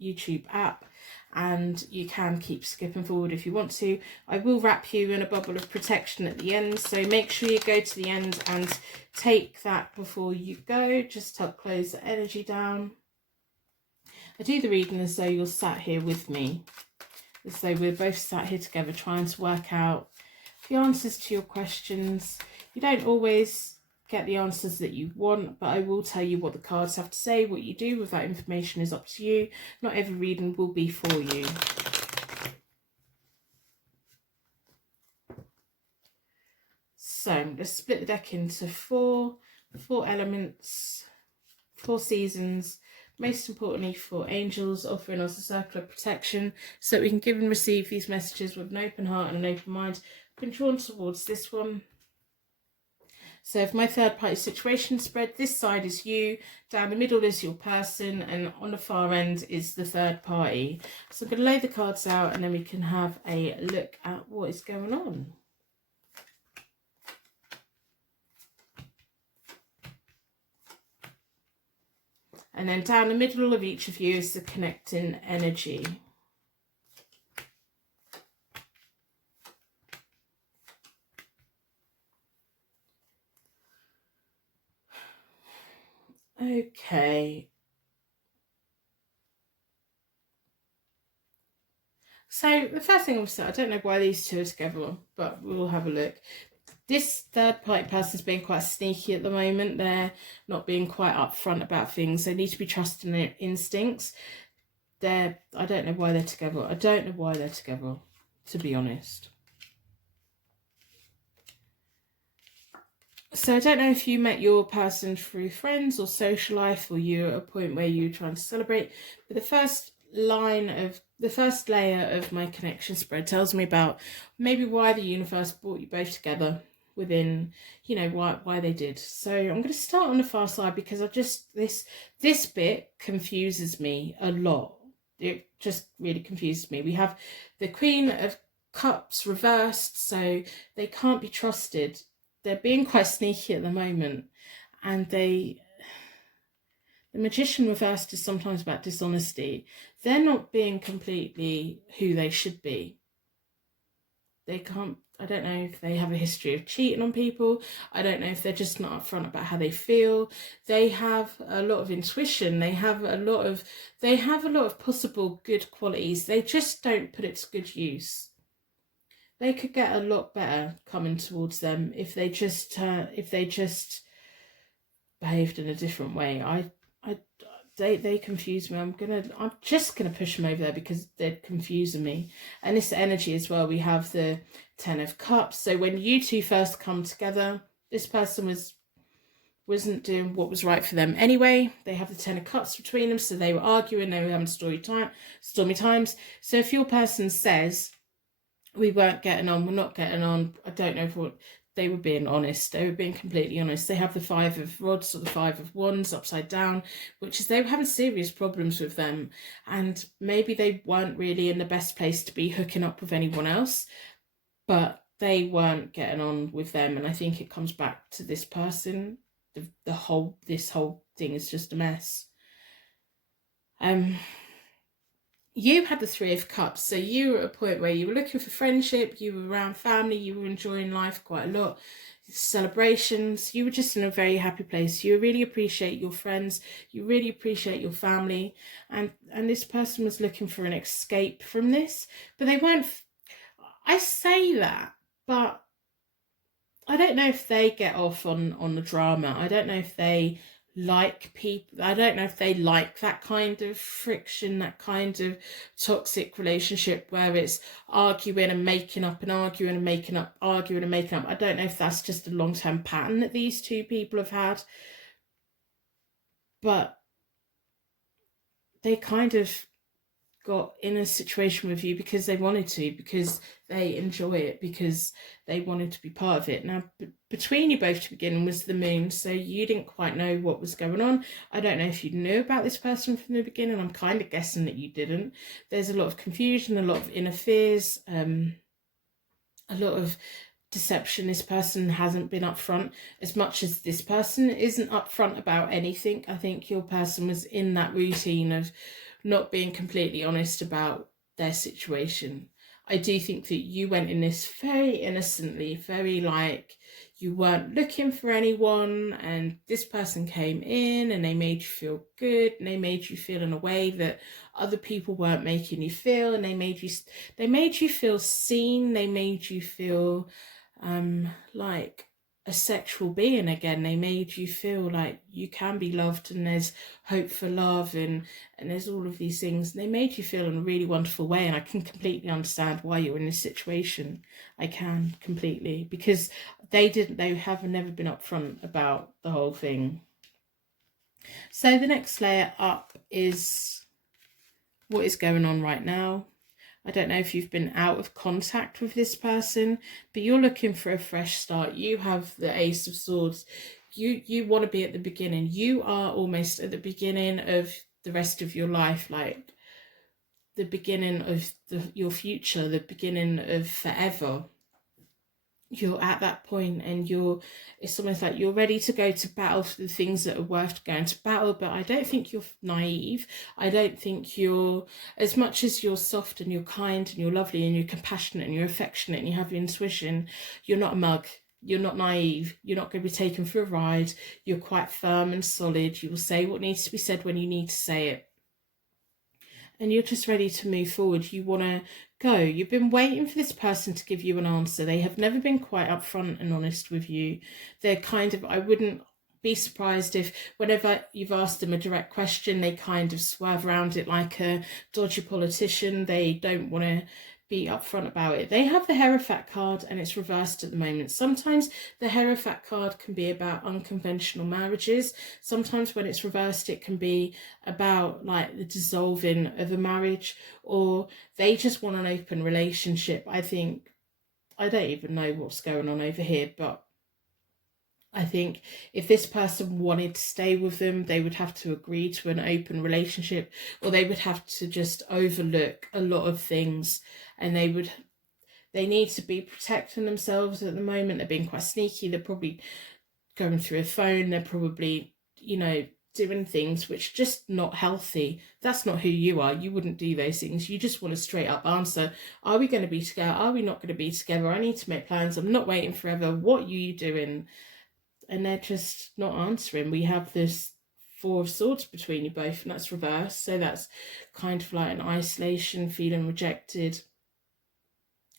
YouTube app, and you can keep skipping forward if you want to. I will wrap you in a bubble of protection at the end, so make sure you go to the end and take that before you go, just to help close the energy down. I do the reading as though you're sat here with me, as though we're both sat here together trying to work out the answers to your questions. You don't always get the answers that you want, but I will tell you what the cards have to say. What you do with that information is up to you. Not every reading will be for you. So let's split the deck into four elements, 4 seasons. Most importantly, for angels, offering us a circle of protection so that we can give and receive these messages with an open heart and an open mind. I've been drawn towards this one. So if my third party situation spread, this side is you, down the middle is your person, and on the far end is the third party. So I'm going to lay the cards out and then we can have a look at what is going on. And then down the middle of each of you is the connecting energy. Okay. So the first thing I'll say, I don't know why these 2 are together, but we'll have a look. This third party person is being quite sneaky at the moment. They're not being quite upfront about things. They need to be trusting their instincts. I don't know why they're together. I don't know why they're together, to be honest. So I don't know if you met your person through friends or social life, or you're at a point where you're trying to celebrate. But the first layer of my connection spread tells me about maybe why the universe brought you both together within, you know, why they did. So I'm going to start on the far side because this bit confuses me a lot. It just really confuses me. We have the Queen of Cups reversed, so they can't be trusted. They're being quite sneaky at the moment, and the Magician reversed is sometimes about dishonesty. They're not being completely who they should be. They can't, I don't know if they have a history of cheating on people. I don't know if they're just not upfront about how they feel. They have a lot of intuition. They have a lot of possible good qualities. They just don't put it to good use. They could get a lot better coming towards them if they just behaved in a different way. They confuse me. I'm just gonna push them over there because they're confusing me. And this energy as well, we have the 10 of Cups. So when you 2 first come together, this person wasn't doing what was right for them anyway. They have the 10 of Cups between them, so they were arguing, they were having stormy times. So if your person says, we weren't getting on, we're not getting on, I don't know what, they were being honest. They were being completely honest. They have the 5 of Rods or the 5 of Wands upside down, which is they were having serious problems with them. And maybe they weren't really in the best place to be hooking up with anyone else, but they weren't getting on with them. And I think it comes back to this person. This whole thing is just a mess. You had the 3 of Cups, so you were at a point where you were looking for friendship, you were around family, you were enjoying life quite a lot, celebrations, you were just in a very happy place. You really appreciate your friends, you really appreciate your family, and this person was looking for an escape from this, but they weren't. I say that, but I don't know if they get off on the drama. I don't know if they like people. I don't know if they like that kind of friction, that kind of toxic relationship where it's arguing and making up and arguing and making up, arguing and making up. I don't know if that's just a long-term pattern that these two people have had, but they kind of got in a situation with you because they wanted to, because they enjoy it, because they wanted to be part of it. Now, between you both to begin was the moon, so you didn't quite know what was going on. I don't know if you knew about this person from the beginning. I'm kind of guessing that you didn't. There's a lot of confusion, a lot of inner fears, a lot of deception. This person hasn't been upfront as much as this person isn't upfront about anything. I think your person was in that routine of not being completely honest about their situation. I do think that you went in this very innocently, very like you weren't looking for anyone, and this person came in and they made you feel good, and they made you feel in a way that other people weren't making you feel, and they made you feel seen, they made you feel like a sexual being again. They made you feel like you can be loved, and there's hope for love, and there's all of these things. They made you feel in a really wonderful way, and I can completely understand why you're in this situation. I can completely, because they have never been upfront about the whole thing. So the next layer up is what is going on right now. I don't know if you've been out of contact with this person, but you're looking for a fresh start. You have the Ace of Swords. You want to be at the beginning. You are almost at the beginning of the rest of your life, like the beginning of your future, the beginning of forever. You're at that point, and it's almost like you're ready to go to battle for the things that are worth going to battle. But I don't think you're naive. I don't think you're, as much as you're soft and you're kind and you're lovely and you're compassionate and you're affectionate and you have your intuition, you're not a mug. You're not naive. You're not going to be taken for a ride. You're quite firm and solid. You will say what needs to be said when you need to say it. And you're just ready to move forward. You want to go. You've been waiting for this person to give you an answer. They have never been quite upfront and honest with you. They're kind of, I wouldn't be surprised if whenever you've asked them a direct question, they kind of swerve around it like a dodgy politician. They don't want to be upfront about it. They have the Hierophant card, and it's reversed at the moment. Sometimes the Hierophant card can be about unconventional marriages. Sometimes when it's reversed, it can be about like the dissolving of a marriage, or they just want an open relationship. I think, I don't even know what's going on over here, but I think if this person wanted to stay with them, they would have to agree to an open relationship, or they would have to just overlook a lot of things, and they need to be protecting themselves at the moment. They're being quite sneaky. They're probably going through a phone. They're probably, doing things which are just not healthy. That's not who you are. You wouldn't do those things. You just want a straight up answer. Are we going to be together? Are we not going to be together? I need to make plans. I'm not waiting forever. What are you doing? And they're just not answering. We have this 4 of Swords between you both, and that's reversed. So that's kind of like an isolation, feeling rejected.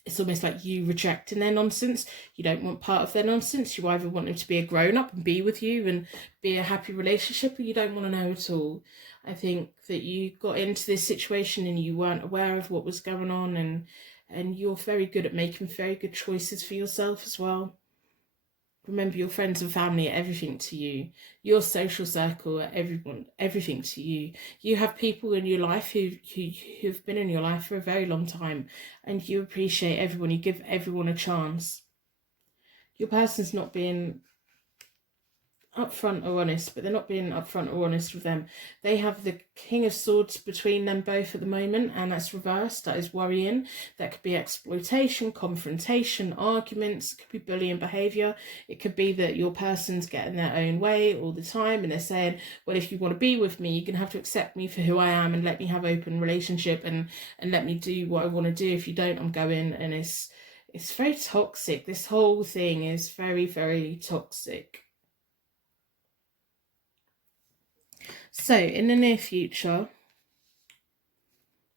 It's almost like you rejecting their nonsense. You don't want part of their nonsense. You either want them to be a grown-up and be with you and be a happy relationship, or you don't want to know at all. I think that you got into this situation and you weren't aware of what was going on, and you're very good at making very good choices for yourself as well. Remember, your friends and family are everything to you. Your social circle are everything to you. You have people in your life who've been in your life for a very long time, and you appreciate everyone. You give everyone a chance. your person's not being upfront or honest, but they're not being upfront or honest with them. They have the King of Swords between them both at the moment, and that's reversed. That is worrying. That could be exploitation, confrontation, arguments. It could be bullying behaviour. It could be that your person's getting their own way all the time, and they're saying, well, if you want to be with me, you're going to have to accept me for who I am and let me have open relationship and let me do what I want to do. If you don't, I'm going. And it's very toxic. This whole thing is very, very toxic. So, in the near future,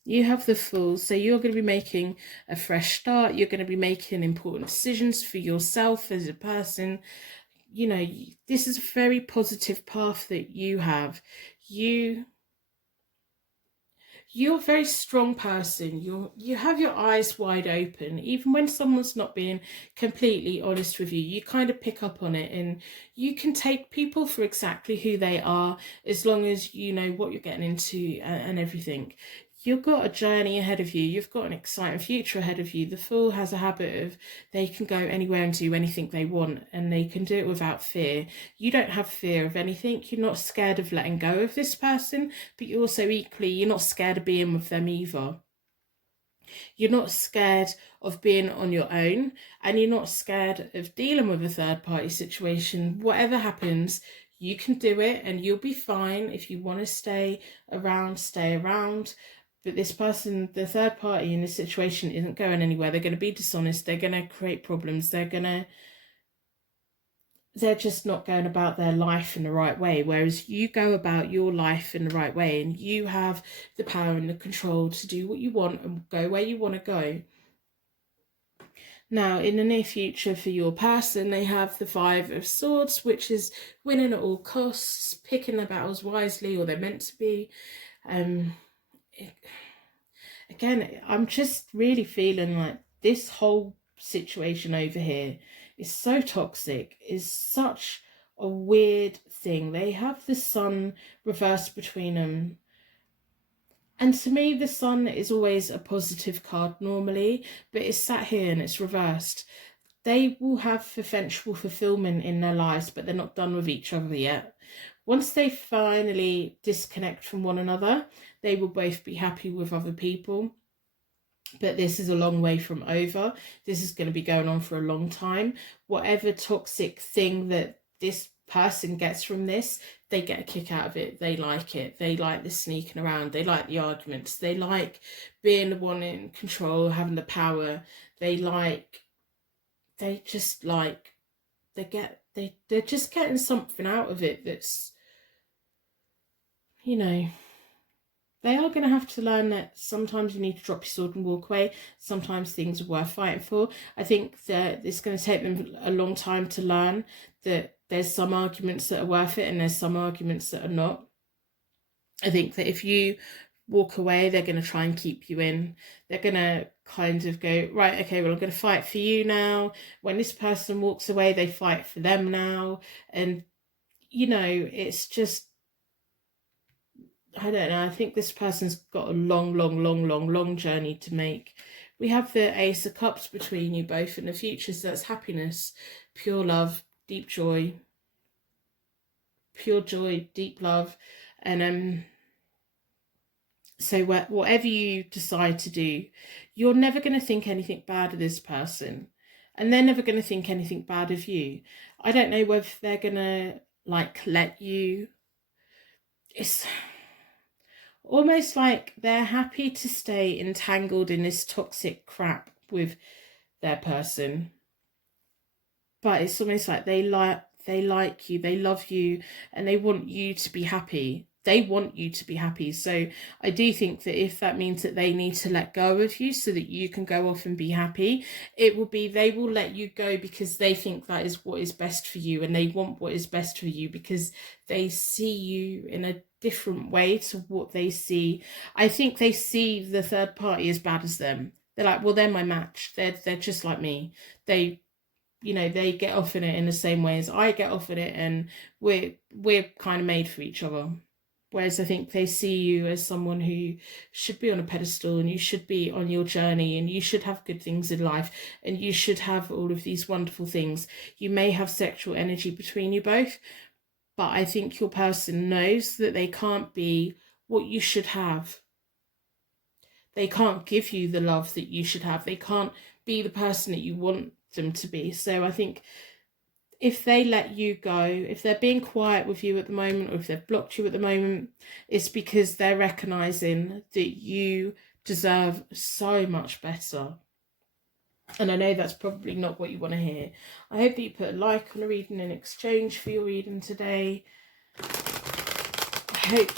you have the Fool. So you're going to be making a fresh start. You're going to be making important decisions for yourself as a person. You know, this is a very positive path that you have. You're a very strong person. You have your eyes wide open. Even when someone's not being completely honest with you, you kind of pick up on it, and you can take people for exactly who they are as long as you know what you're getting into and everything. You've got a journey ahead of you. You've got an exciting future ahead of you. The Fool has a habit of they can go anywhere and do anything they want, and they can do it without fear. You don't have fear of anything. You're not scared of letting go of this person, but you're also equally, you're not scared of being with them either. You're not scared of being on your own, and you're not scared of dealing with a third party situation. Whatever happens, you can do it and you'll be fine. If you want to stay around, stay around. But this person, the third party in this situation, isn't going anywhere. They're going to be dishonest. They're going to create problems. They're just not going about their life in the right way. Whereas you go about your life in the right way, and you have the power and the control to do what you want and go where you want to go. Now, in the near future for your person, they have the Five of Swords, which is winning at all costs, picking their battles wisely, or they're meant to be. Again, I'm just really feeling like this whole situation over here is so toxic, is such a weird thing. They have the Sun reversed between them. And to me, the Sun is always a positive card normally, but it's sat here and it's reversed. They will have eventual fulfillment in their lives, but they're not done with each other yet. Once they finally disconnect from one another, they will both be happy with other people. But this is a long way from over. This is going to be going on for a long time. Whatever toxic thing that this person gets from this, they get a kick out of it. They like it. They like the sneaking around. They like the arguments. They like being the one in control, having the power. They're just getting something out of it that's, you know, they are going to have to learn that sometimes you need to drop your sword and walk away. Sometimes things are worth fighting for. I think that it's going to take them a long time to learn that there's some arguments that are worth it and there's some arguments that are not. I think that if you walk away, they're going to try and keep you in. They're going to kind of go, right, okay, well, I'm going to fight for you now. When this person walks away, they fight for them now. And, you know, it's just, I don't know. I think this person's got a long journey to make. We have the Ace of Cups between you both in the future. So that's happiness, pure love, deep joy, pure joy, deep love. And so whatever you decide to do, you're never going to think anything bad of this person. And they're never going to think anything bad of you. I don't know whether they're going to, like, let you. It's almost like they're happy to stay entangled in this toxic crap with their person. But it's almost like they like you, they love you, and they want you to be happy. They want you to be happy. So I do think that if that means that they need to let go of you so that you can go off and be happy, it will be, they will let you go because they think that is what is best for you, and they want what is best for you because they see you in a different way to what they see. I think they see the third party as bad as them. They're like, well, they're my match. They're just like me. They, you know, they get off in it in the same way as I get off in it, and we're kind of made for each other. Whereas I think they see you as someone who should be on a pedestal, and you should be on your journey, and you should have good things in life, and you should have all of these wonderful things. You may have sexual energy between you both, but I think your person knows that they can't be what you should have. They can't give you the love that you should have. They can't be the person that you want them to be. So I think if they let you go, if they're being quiet with you at the moment, or if they've blocked you at the moment, it's because they're recognizing that you deserve so much better. And I know that's probably not what you want to hear. I hope that you put a like on a reading in exchange for your reading today. I hope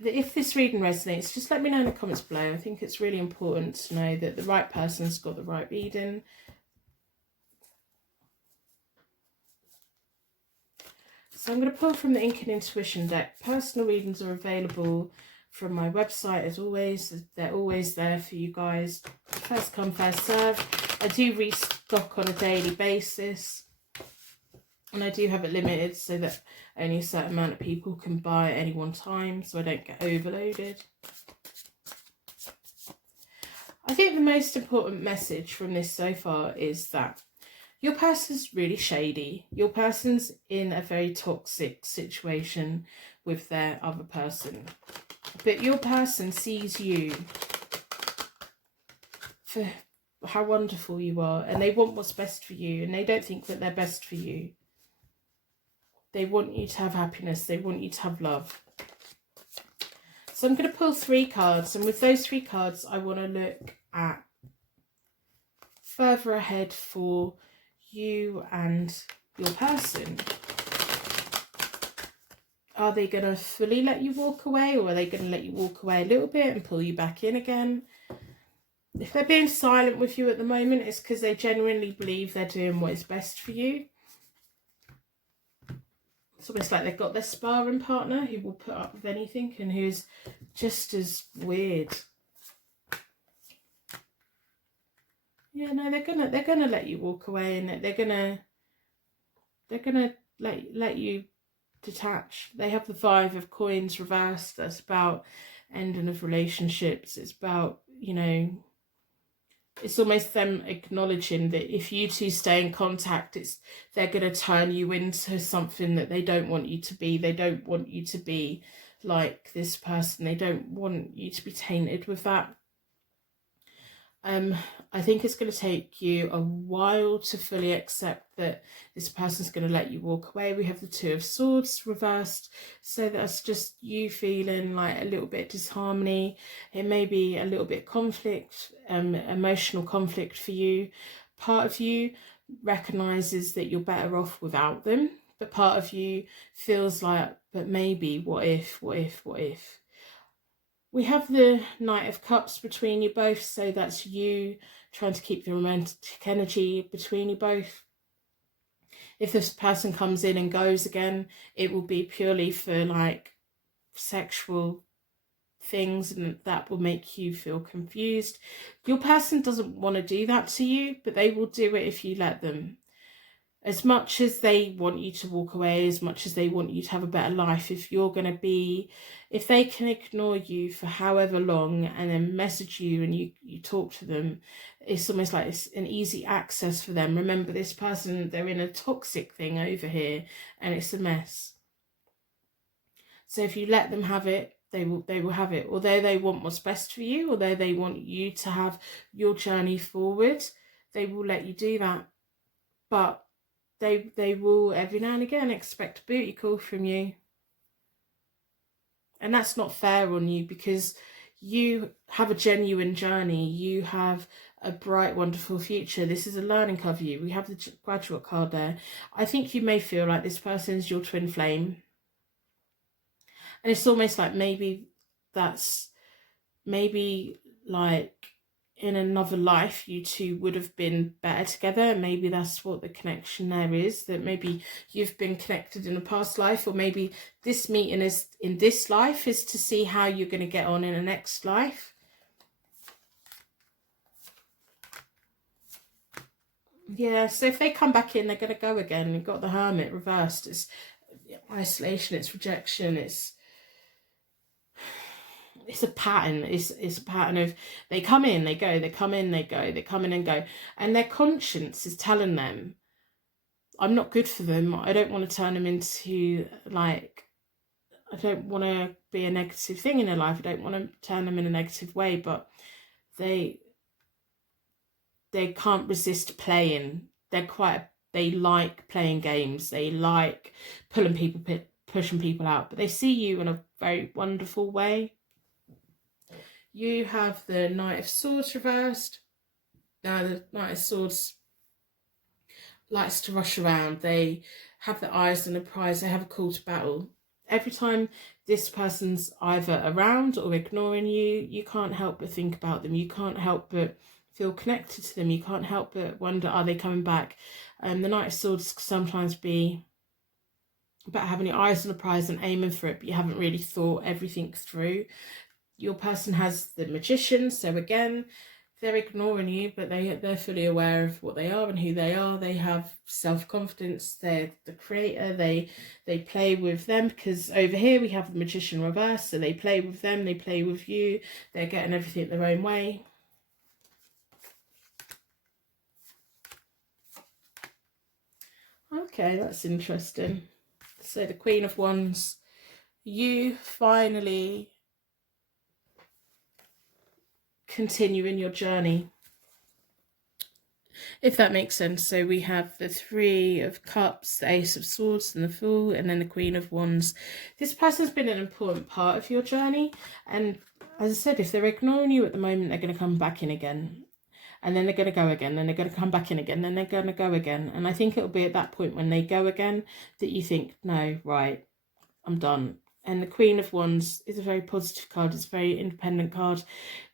that if this reading resonates, just let me know in the comments below. I think it's really important to know that the right person's got the right reading. So I'm going to pull from the Ink and Intuition deck. Personal readings are available from my website as always. They're always there for you guys. First come, first serve. I do restock on a daily basis. And I do have it limited so that only a certain amount of people can buy at any one time, so I don't get overloaded. I think the most important message from this so far is that your person's really shady. Your person's in a very toxic situation with their other person. But your person sees you for how wonderful you are, and they want what's best for you, and they don't think that they're best for you. They want you to have happiness. They want you to have love. So I'm going to pull 3 cards, and with those 3 cards I want to look at further ahead for you and your person. Are they going to fully let you walk away, or are they going to let you walk away a little bit and pull you back in again? If they're being silent with you at the moment, it's because they genuinely believe they're doing what is best for you. It's almost like they've got their sparring partner who will put up with anything and who's just as weird. Yeah, no, they're gonna let you walk away, and they're gonna let you detach. They have the 5 of Coins reversed. That's about ending of relationships. It's about, you know, it's almost them acknowledging that if you two stay in contact, they're going to turn you into something that they don't want you to be. They don't want you to be like this person. They don't want you to be tainted with that. I think it's going to take you a while to fully accept that this person's going to let you walk away. We have the 2 of Swords reversed, so that's just you feeling like a little bit disharmony. It may be a little bit conflict, emotional conflict for you. Part of you recognises that you're better off without them, but part of you feels like, but maybe, what if? We have the Knight of Cups between you both, so that's you trying to keep the romantic energy between you both. If this person comes in and goes again, it will be purely for like sexual things, and that will make you feel confused. Your person doesn't want to do that to you, but they will do it if you let them. As much as they want you to walk away, as much as they want you to have a better life, if they can ignore you for however long and then message you and you talk to them, it's almost like it's an easy access for them. Remember, this person, they're in a toxic thing over here and it's a mess. So if you let them have it, they will have it. Although they want what's best for you, although they want you to have your journey forward, they will let you do that. But they will every now and again expect a booty call from you. And that's not fair on you, because you have a genuine journey. You have a bright, wonderful future. This is a learning card for you. We have the Graduate card there. I think you may feel like this person is your twin flame. And it's almost like maybe like in another life you two would have been better together. Maybe that's what the connection there is, that maybe you've been connected in a past life, or maybe this meeting is in this life is to see how you're going to get on in the next life. Yeah, so if they come back in, they're going to go again. You've got the Hermit reversed. It's isolation, it's rejection, it's it's a pattern. It's a pattern of they come in, they go, they come in, they go, they come in and go. And their conscience is telling them, I'm not good for them. I don't want to turn them into, like, I don't want to be a negative thing in their life. I don't want to turn them in a negative way, but they can't resist playing. They like playing games. They like pushing people out, but they see you in a very wonderful way. You have the Knight of Swords reversed. Now the Knight of Swords likes to rush around. They have their eyes on the prize. They have a call to battle. Every time this person's either around or ignoring you, you can't help but think about them. You can't help but feel connected to them. You can't help but wonder, are they coming back? The Knight of Swords can sometimes be about having your eyes on the prize and aiming for it, but you haven't really thought everything through. Your person has the Magician, so again, they're ignoring you, but they're fully aware of what they are and who they are. They have self-confidence. They're the creator. They play with them, because over here we have the Magician reversed, so they play with them. They play with you. They're getting everything their own way. Okay, that's interesting. So the Queen of Wands, you finally continue in your journey, if that makes sense. So we have the Three of Cups, the Ace of Swords and the Fool, and then the Queen of Wands. This person's been an important part of your journey, and as I said, if they're ignoring you at the moment, they're going to come back in again, and then they're going to go again, then they're going to come back in again, then they're going to go again. And I think it'll be at that point when they go again that you think, no, right, I'm done. And the Queen of Wands is a very positive card. It's a very independent card.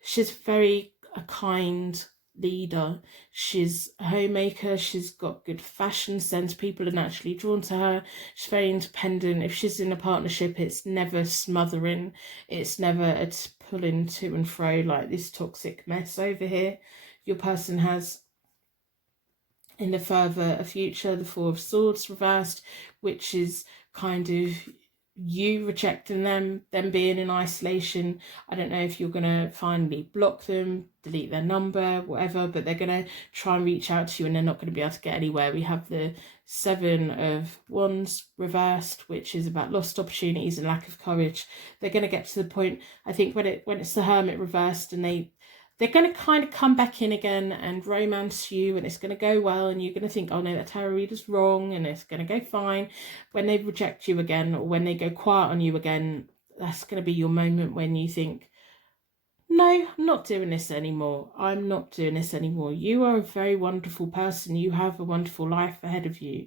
She's very a kind leader. She's a homemaker. She's got good fashion sense. People are naturally drawn to her. She's very independent. If she's in a partnership, it's never smothering. It's never a pulling to and fro like this toxic mess over here. Your person has in the further future the Four of Swords reversed, which is kind of you rejecting them being in isolation. I don't know if you're going to finally block them, delete their number, whatever, but they're going to try and reach out to you and they're not going to be able to get anywhere. We have the Seven of Wands reversed, which is about lost opportunities and lack of courage. They're going to get to the point, I think, when it's the Hermit reversed, and they're going to kind of come back in again and romance you, and it's going to go well, and you're going to think, oh no, that tarot reader's wrong, and it's going to go fine. When they reject you again, or when they go quiet on you again, that's going to be your moment when you think, no, I'm not doing this anymore. I'm not doing this anymore. You are a very wonderful person. You have a wonderful life ahead of you.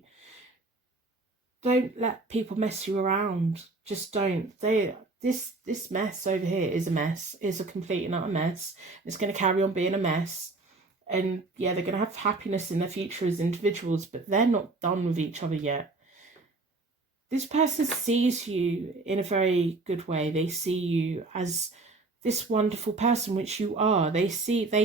Don't let people mess you around. Just don't. This mess over here is a mess. It's a complete and utter mess. It's going to carry on being a mess. And yeah, they're going to have happiness in their future as individuals, but they're not done with each other yet. This person sees you in a very good way. They see you as this wonderful person, which you are. They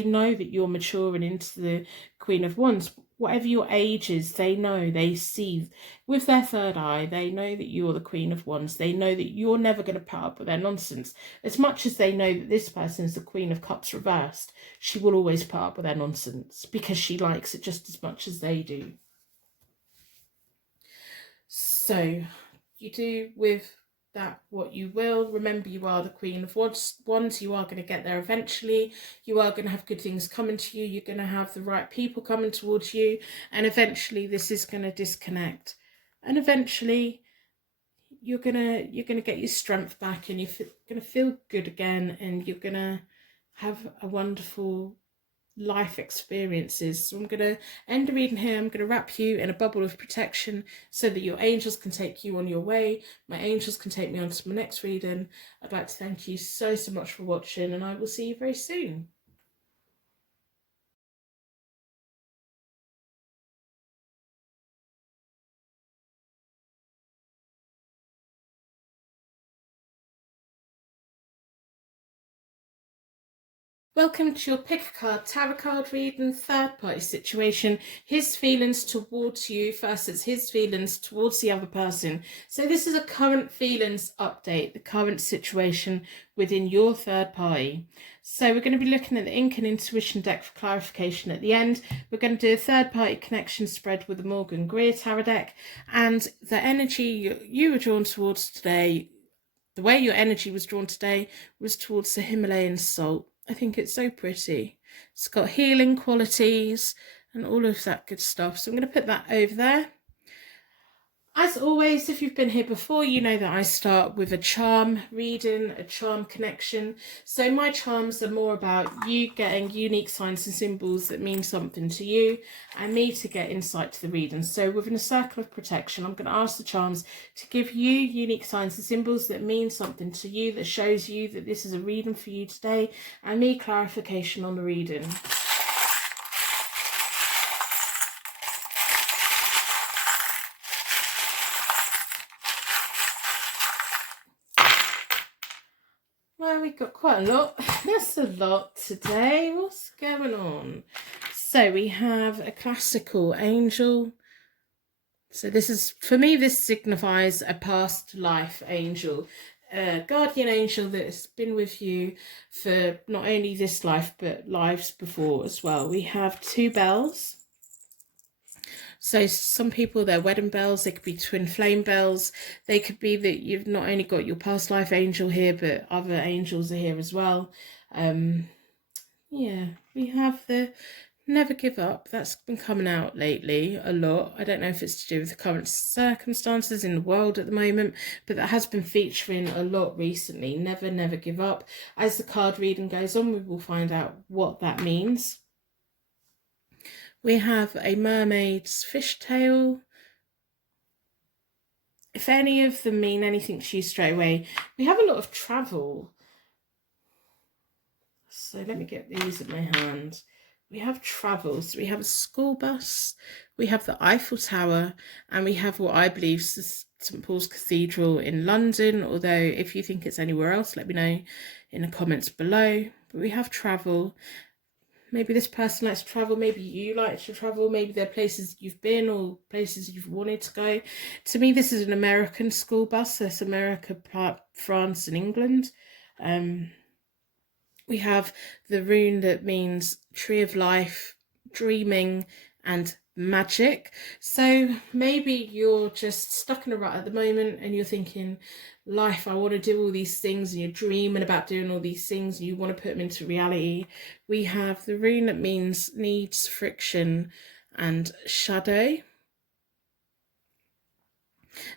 know that you're maturing into the Queen of Wands. Whatever your age is, they know, they see with their third eye, they know that you're the Queen of Wands. They know that you're never going to put up with their nonsense. As much as they know that this person is the Queen of Cups reversed, she will always put up with their nonsense because she likes it just as much as they do. So you do with that what you will. Remember, you are the Queen of Wands. You are going to get there eventually. You are going to have good things coming to you. You're going to have the right people coming towards you, and eventually this is going to disconnect, and eventually you're gonna get your strength back, and you're going to feel good again, and you're going to have a wonderful life experiences. So I'm going to end the reading here. I'm going to wrap you in a bubble of protection so that your angels can take you on your way. My angels can take me on to my next reading. I'd like to thank you so much for watching, and I will see you very soon. Welcome to your pick a card tarot card reading, third party situation. His feelings towards you versus his feelings towards the other person. So this is a current feelings update, the current situation within your third party. So we're going to be looking at the Ink and Intuition deck for clarification at the end. We're going to do a third party connection spread with the Morgan Greer tarot deck, and the energy you were drawn towards today, the way your energy was drawn today was towards the Himalayan salt. I think it's so pretty. It's got healing qualities and all of that good stuff. So I'm going to put that over there. As always, if you've been here before, you know that I start with a charm reading, a charm connection. So my charms are more about you getting unique signs and symbols that mean something to you, and me to get insight to the reading. So within a circle of protection, I'm going to ask the charms to give you unique signs and symbols that mean something to you, that shows you that this is a reading for you today, and me clarification on the reading. Well, we've got quite a lot. That's a lot today. What's going on? So we have a classical angel. So this is, for me, this signifies a past life angel, a guardian angel that's been with you for not only this life, but lives before as well. We have two bells. So some people, they're wedding bells, they could be twin flame bells. They could be that you've not only got your past life angel here, but other angels are here as well. Yeah, we have the never give up. That's been coming out lately a lot. I don't know if it's to do with the current circumstances in the world at the moment, but that has been featuring a lot recently. Never give up. As the card reading goes on, we will find out what that means. We have a mermaid's fishtail. If any of them mean anything to you straight away, we have a lot of travel. So let me get these in my hand. We have travel. So we have a school bus, we have the Eiffel Tower, and we have what I believe is St Paul's Cathedral in London. Although if you think it's anywhere else, let me know in the comments below. But we have travel. Maybe this person likes to travel, maybe you like to travel, maybe there are places you've been or places you've wanted to go. To me, this is an American school bus. That's America, France and England. We have the rune that means tree of life, dreaming and magic. So maybe you're just stuck in a rut at the moment and you're thinking, life, I want to do all these things, and you're dreaming about doing all these things and you want to put them into reality. We have the rune that means needs, friction and shadow.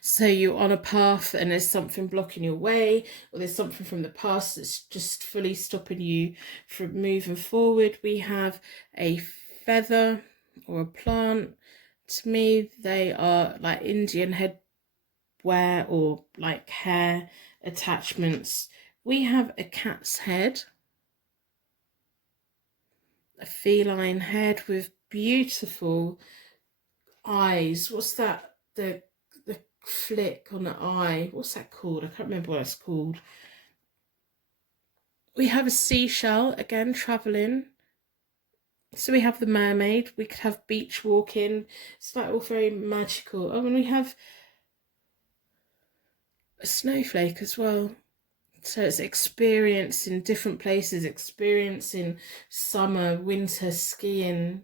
So you're on a path and there's something blocking your way, or there's something from the past that's just fully stopping you from moving forward. We have a feather or a plant. To me, they are like Indian headwear or like hair attachments. We have a cat's head, a feline head with beautiful eyes. What's that? The flick on the eye. What's that called? I can't remember what it's called. We have a seashell, again, travelling. So we have the mermaid. We could have beach walking. It's like all very magical. Oh, and we have a snowflake as well. So it's experiencing different places, experiencing summer, winter, skiing,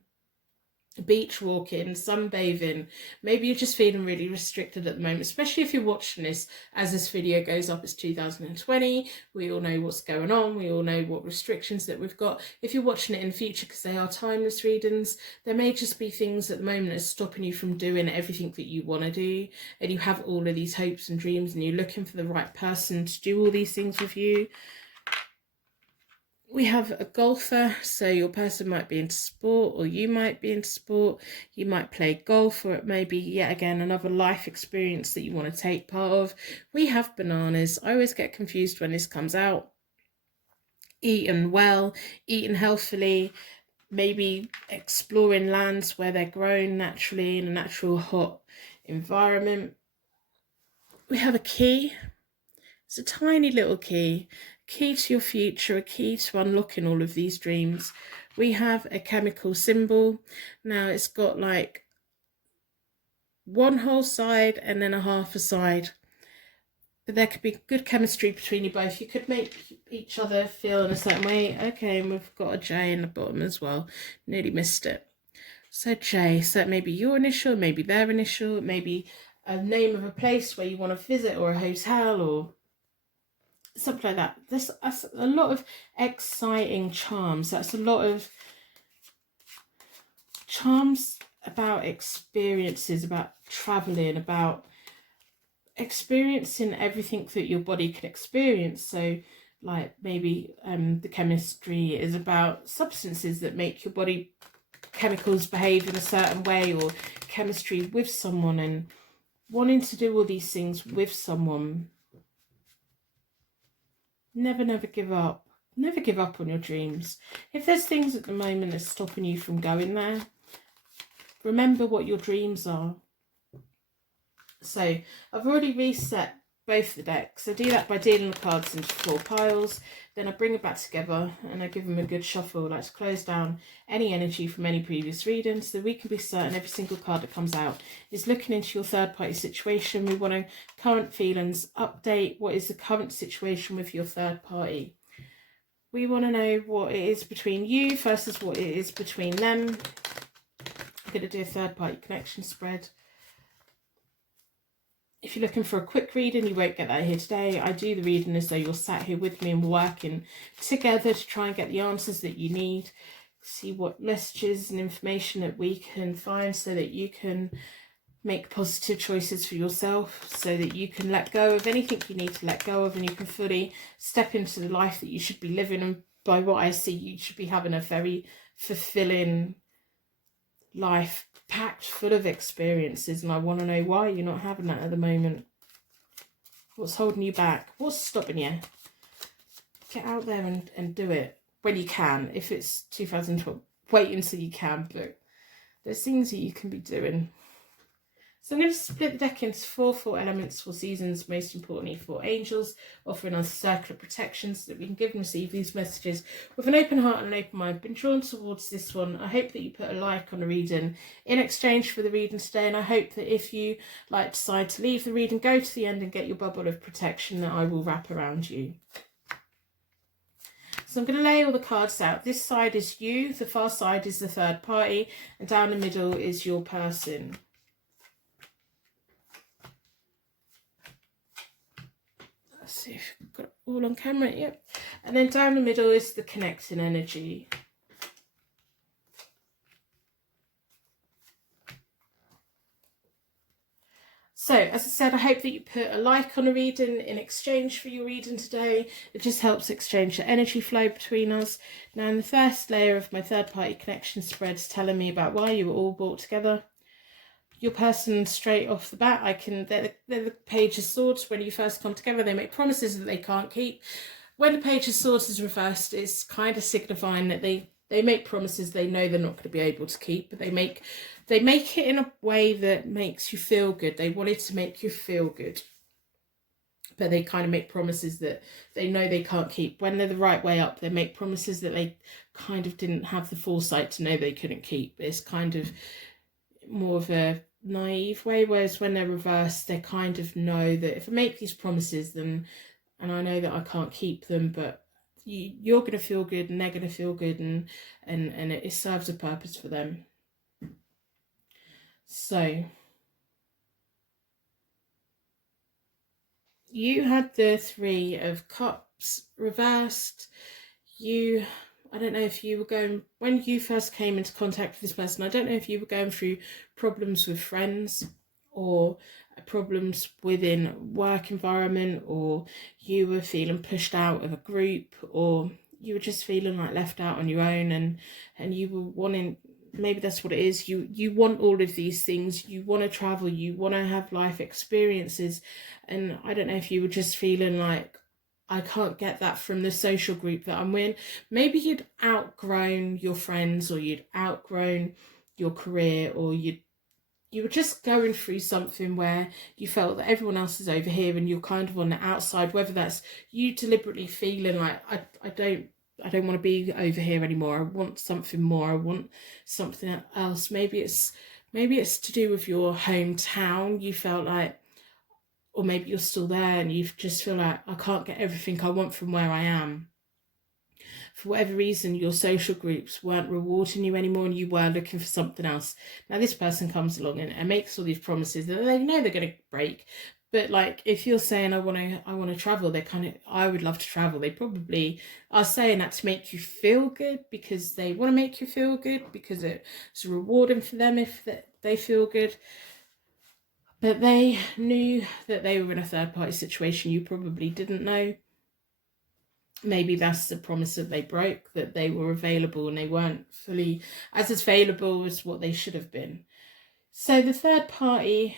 beach walking, sunbathing. Maybe you're just feeling really restricted at the moment, especially if you're watching this as this video goes up. It's 2020. We all know what's going on. We all know what restrictions that we've got. If you're watching it in the future, because they are timeless readings, there may just be things at the moment that's stopping you from doing everything that you want to do, and you have all of these hopes and dreams and you're looking for the right person to do all these things with you. We have a golfer, so your person might be into sport, or you might be into sport. You might play golf, or it may be yet again another life experience that you want to take part of. We have bananas. I always get confused when this comes out. Eaten well, eaten healthily, maybe exploring lands where they're grown naturally in a natural hot environment. We have a key. It's a tiny little key. key to your future, a key to unlocking all of these dreams. We have a chemical symbol. Now it's got like one whole side and then a half a side. But there could be good chemistry between you both. You could make each other feel in a certain way. Okay, and we've got a J in the bottom as well. Nearly missed it. So J, so it may be your initial, maybe their initial, maybe a name of a place where you want to visit, or a hotel, or something like that. That's a lot of exciting charms. That's a lot of charms about experiences, about traveling, about experiencing everything that your body can experience. So like maybe the chemistry is about substances that make your body chemicals behave in a certain way, or chemistry with someone, and wanting to do all these things with someone. Never give up. Never give up on your dreams. If there's things at the moment that's stopping you from going there, remember what your dreams are. So I've already reset both the decks. I do that by dealing the cards into 4 piles. Then I bring it back together and I give them a good shuffle, like to close down any energy from any previous reading, so we can be certain every single card that comes out is looking into your third party situation. We want to current feelings update. What is the current situation with your third party? We want to know what it is between you versus what it is between them. I'm going to do a third party connection spread. If you're looking for a quick reading, you won't get that here today. I do the reading as though you're sat here with me and working together to try and get the answers that you need. See what messages and information that we can find so that you can make positive choices for yourself, so that you can let go of anything you need to let go of, and you can fully step into the life that you should be living. And by what I see, you should be having a very fulfilling life, packed full of experiences, and I want to know why you're not having that at the moment. What's holding you back? What's stopping you? Get out there and do it when you can. If it's 2012, wait until you can, but there's things that you can be doing. So I'm going to split the deck into 4 elements, 4 seasons, most importantly 4 angels, offering us circular protection so that we can give and receive these messages with an open heart and an open mind. Been drawn towards this one. I hope that you put a like on the reading in exchange for the reading today, and I hope that if you decide to leave the reading, go to the end and get your bubble of protection that I will wrap around you. So I'm going to lay all the cards out. This side is you, the far side is the third party, and down the middle is your person. Let's see if I've got it all on camera. Yep. And then down the middle is the connecting energy. So, as I said, I hope that you put a like on a reading in exchange for your reading today. It just helps exchange the energy flow between us. Now, in the first layer of my third-party connection spread is telling me about why you were all brought together. Your person, straight off the bat, they're the Page of Swords. When you first come together, they make promises that they can't keep. When the Page of Swords is reversed, it's kind of signifying that they make promises they know they're not going to be able to keep, but they make it in a way that makes you feel good. They wanted to make you feel good, but they kind of make promises that they know they can't keep. When they're the right way up, they make promises that they kind of didn't have the foresight to know they couldn't keep. It's kind of more of a naive way, whereas when they're reversed, they kind of know that if I make these promises, then, and I know that I can't keep them, but you're going to feel good and they're going to feel good, and it serves a purpose for them. So you had the 3 of Cups reversed. I don't know if you were going, when you first came into contact with this person, I don't know if you were going through problems with friends or problems within work environment, or you were feeling pushed out of a group, or you were just feeling like left out on your own, and you were wanting, maybe that's what it is, you want all of these things, you want to travel, you want to have life experiences, and I don't know if you were just feeling like, I can't get that from the social group that I'm in. Maybe you'd outgrown your friends, or you'd outgrown your career, or you'd you were just going through something where you felt that everyone else is over here and you're kind of on the outside, whether that's you deliberately feeling like I don't want to be over here anymore. I want something more. I want something else. Maybe it's to do with your hometown. You felt like, or maybe you're still there and you just feel like I can't get everything I want from where I am. For whatever reason, your social groups weren't rewarding you anymore and you were looking for something else. Now this person comes along and makes all these promises that they know they're going to break. But like, if you're saying I want to travel, they kind of, I would love to travel. They probably are saying that to make you feel good, because they want to make you feel good, because it's rewarding for them if they feel good. But they knew that they were in a third party situation you probably didn't know. Maybe that's the promise that they broke, that they were available and they weren't fully as available as what they should have been. So the third party,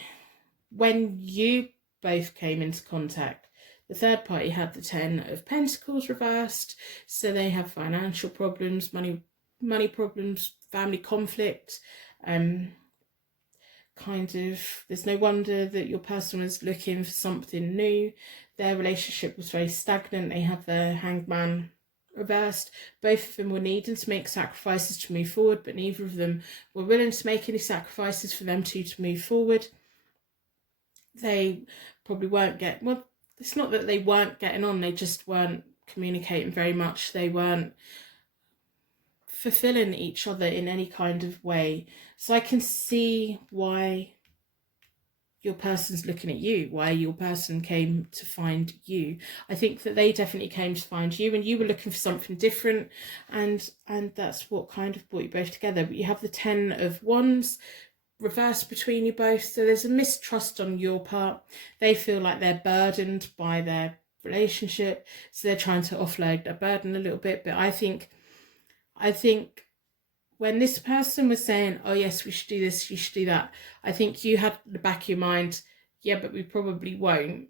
when you both came into contact, the third party had the 10 of Pentacles reversed. So they have financial problems, money problems, family conflict. There's no wonder that your person was looking for something new. Their relationship was very stagnant. They have the Hangman reversed. Both of them were needing to make sacrifices to move forward, but neither of them were willing to make any sacrifices for them to move forward. They probably weren't it's not that they weren't getting on, they just weren't communicating very much. They weren't fulfilling each other in any kind of way. So I can see why your person's looking at you, why your person came to find you. I think that they definitely came to find you and you were looking for something different, and that's what kind of brought you both together. But you have the 10 of Wands reversed between you both, so there's a mistrust on your part. They feel like they're burdened by their relationship, so they're trying to offload their burden a little bit. But I think when this person was saying, oh yes, we should do this, you should do that, I think you had the back of your mind, yeah, but we probably won't.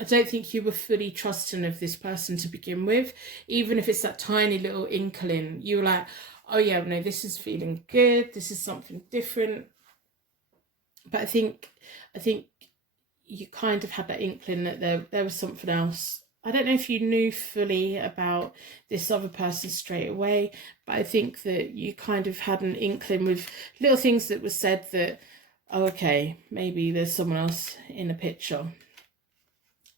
I don't think you were fully trusting of this person to begin with. Even if it's that tiny little inkling, you were like, oh yeah, no, this is feeling good, this is something different. But I think you kind of had that inkling that there was something else. I don't know if you knew fully about this other person straight away, but I think that you kind of had an inkling with little things that were said that, oh, okay, maybe there's someone else in the picture.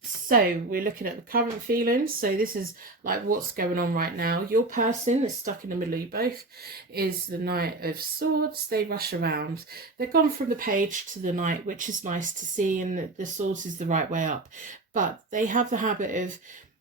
So we're looking at the current feelings. So this is like what's going on right now. Your person that's stuck in the middle of you both is the Knight of Swords. They rush around. They've gone from the Page to the Knight, which is nice to see, and the Swords is the right way up. But they have the habit of,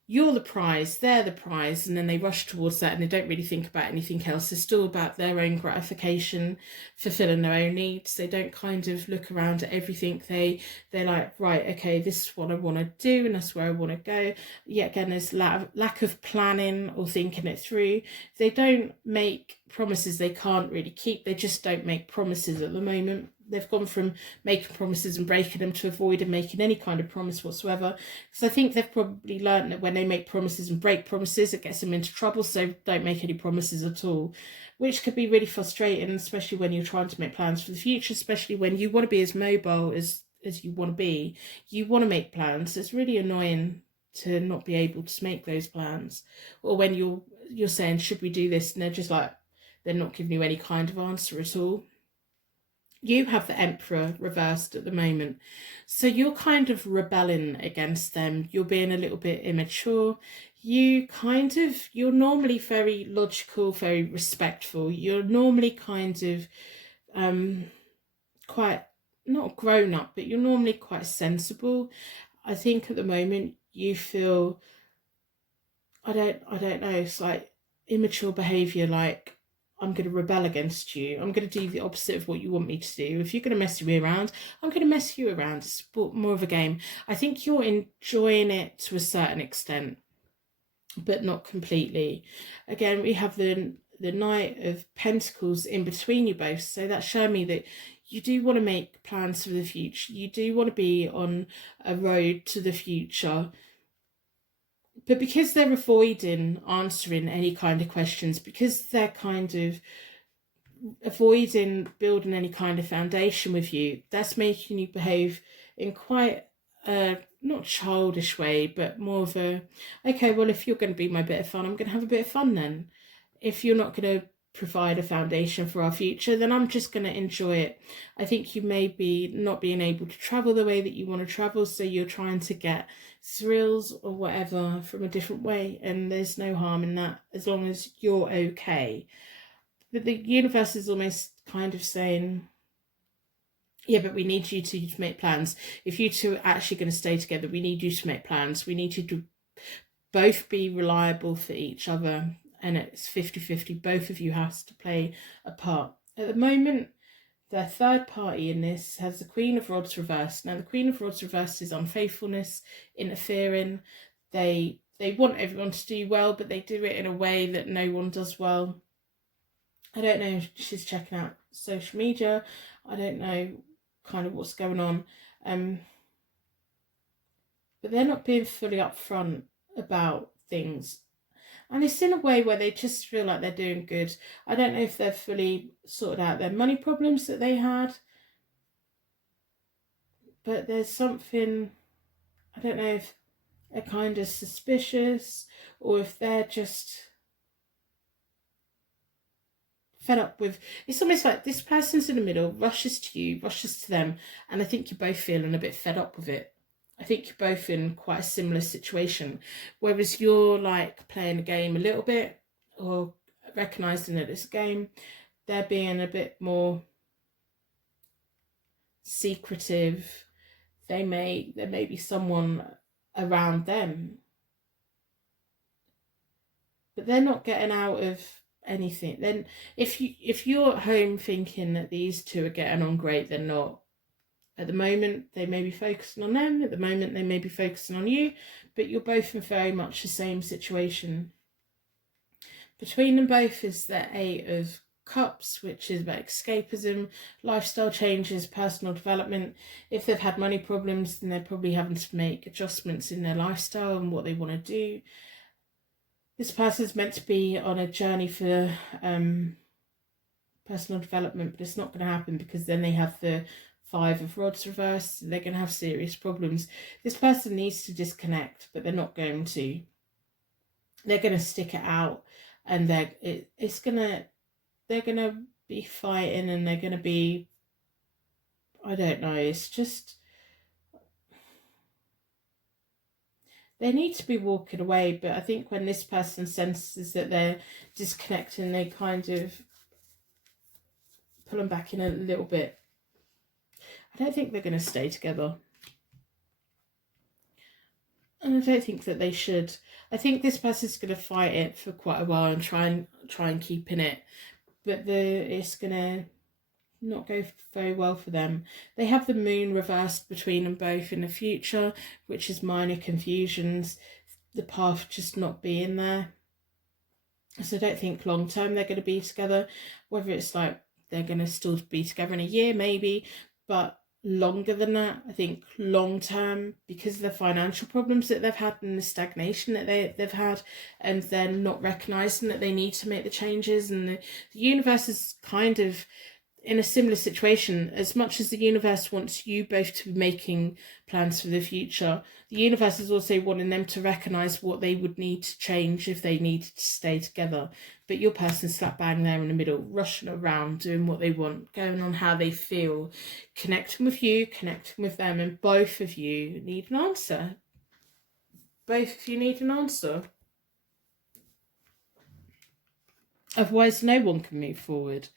you're the prize, they're the prize, and then they rush towards that and they don't really think about anything else. They're still about their own gratification, fulfilling their own needs. They don't kind of look around at everything. They're like, right, okay, this is what I want to do and that's where I want to go. Yet again, there's lack of planning or thinking it through. They don't make promises they can't really keep. They just don't make promises at the moment. They've gone from making promises and breaking them to avoiding making any kind of promise whatsoever. Because I think they've probably learned that when they make promises and break promises, it gets them into trouble. So don't make any promises at all, which could be really frustrating, especially when you're trying to make plans for the future, especially when you want to be as mobile as you want to be. You want to make plans. It's really annoying to not be able to make those plans. Or when you're saying, should we do this? And they're just like, they're not giving you any kind of answer at all. You have the Emperor reversed at the moment. So you're kind of rebelling against them. You're being a little bit immature. You're normally very logical, very respectful. You're normally kind of quite, not grown up, but you're normally quite sensible. I think at the moment you feel, I don't know, it's like immature behaviour, like, I'm going to rebel against you. I'm going to do the opposite of what you want me to do. If you're going to mess me around, I'm going to mess you around. It's more of a game. I think you're enjoying it to a certain extent, but not completely. Again, we have the Knight of Pentacles in between you both. So that's showing me that you do want to make plans for the future. You do want to be on a road to the future. But because they're avoiding answering any kind of questions, because they're kind of avoiding building any kind of foundation with you. That's making you behave in quite a not childish way, but more of a, okay, well, if you're going to be my bit of fun, I'm going to have a bit of fun then. If you're not going to provide a foundation for our future, then I'm just going to enjoy it. I think you may be not being able to travel the way that you want to travel, so you're trying to get thrills or whatever from a different way, and there's no harm in that as long as you're okay. But the universe is almost kind of saying, yeah, but we need you to make plans. If you two are actually going to stay together, we need you to make plans. We need you to both be reliable for each other. And it's 50-50. Both of you has to play a part. At the moment, the third party in this has the Queen of Rods reversed. Now, the Queen of Rods reversed is unfaithfulness, interfering. They want everyone to do well, but they do it in a way that no one does well. I don't know if she's checking out social media. I don't know kind of what's going on. But they're not being fully upfront about things. And it's in a way where they just feel like they're doing good. I don't know if they've fully sorted out their money problems that they had. But there's something, I don't know if they're kind of suspicious or if they're just fed up with, it's almost like this person's in the middle, rushes to you, rushes to them, and I think you're both feeling a bit fed up with it. I think you're both in quite a similar situation, whereas you're like playing a game a little bit or recognizing that it's a game. They're being a bit more secretive. There may be someone around them, but they're not getting out of anything. Then if you're at home thinking that these two are getting on great, they're not. At the moment, they may be focusing on them. At the moment, they may be focusing on you, but you're both in very much the same situation. Between them both is the Eight of Cups, which is about escapism, lifestyle changes, personal development. If they've had money problems, then they're probably having to make adjustments in their lifestyle and what they want to do. This person's meant to be on a journey for personal development, but it's not going to happen because then they have the Five of Rods reversed. They're going to have serious problems. This person needs to disconnect, but they're not going to. They're going to stick it out, and they're going to be fighting, and they're going to be, I don't know, it's just, they need to be walking away. But I think when this person senses that they're disconnecting, they kind of pull them back in a little bit. I don't think they're going to stay together. And I don't think that they should. I think this person's going to fight it for quite a while and try and keep in it. But it's going to not go very well for them. They have the moon reversed between them both in the future, which is minor confusions. The path just not being there. So I don't think long term they're going to be together. Whether it's like they're going to still be together in a year, maybe. But longer than that, I think long term, because of the financial problems that they've had and the stagnation that they've had, and they're not recognizing that they need to make the changes, and the universe is kind of in a similar situation. As much as the universe wants you both to be making plans for the future, the universe is also wanting them to recognize what they would need to change if they needed to stay together. But your person's slap bang there in the middle, rushing around, doing what they want, going on how they feel, connecting with you, connecting with them, and both of you need an answer. Both of you need an answer. Otherwise, no one can move forward.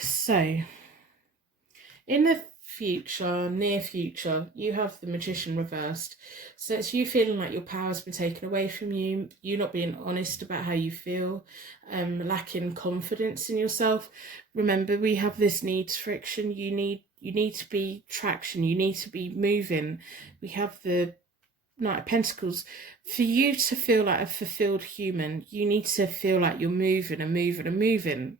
So, in the future, near future, you have the Magician reversed. So it's you feeling like your power's been taken away from you, you not being honest about how you feel, lacking confidence in yourself. Remember, we have this needs friction. You need to be traction. You need to be moving. We have the Knight of Pentacles. For you to feel like a fulfilled human, you need to feel like you're moving and moving and moving.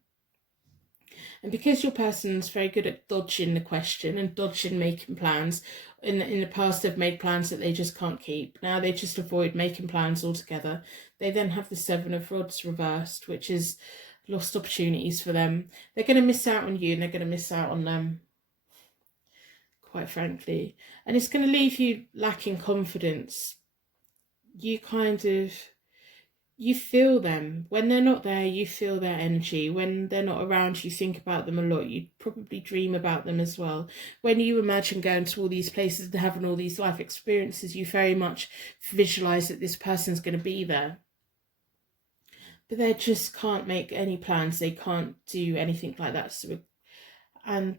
And because your person's very good at dodging the question and dodging making plans, in the past they've made plans that they just can't keep. Now they just avoid making plans altogether. They then have the Seven of Rods reversed, which is lost opportunities for them. They're going to miss out on you, and they're going to miss out on them, quite frankly. And it's going to leave you lacking confidence. You feel them. When they're not there, you feel their energy. When they're not around, you think about them a lot. You probably dream about them as well. When you imagine going to all these places and having all these life experiences, you very much visualize that this person's going to be there. But they just can't make any plans. They can't do anything like that. And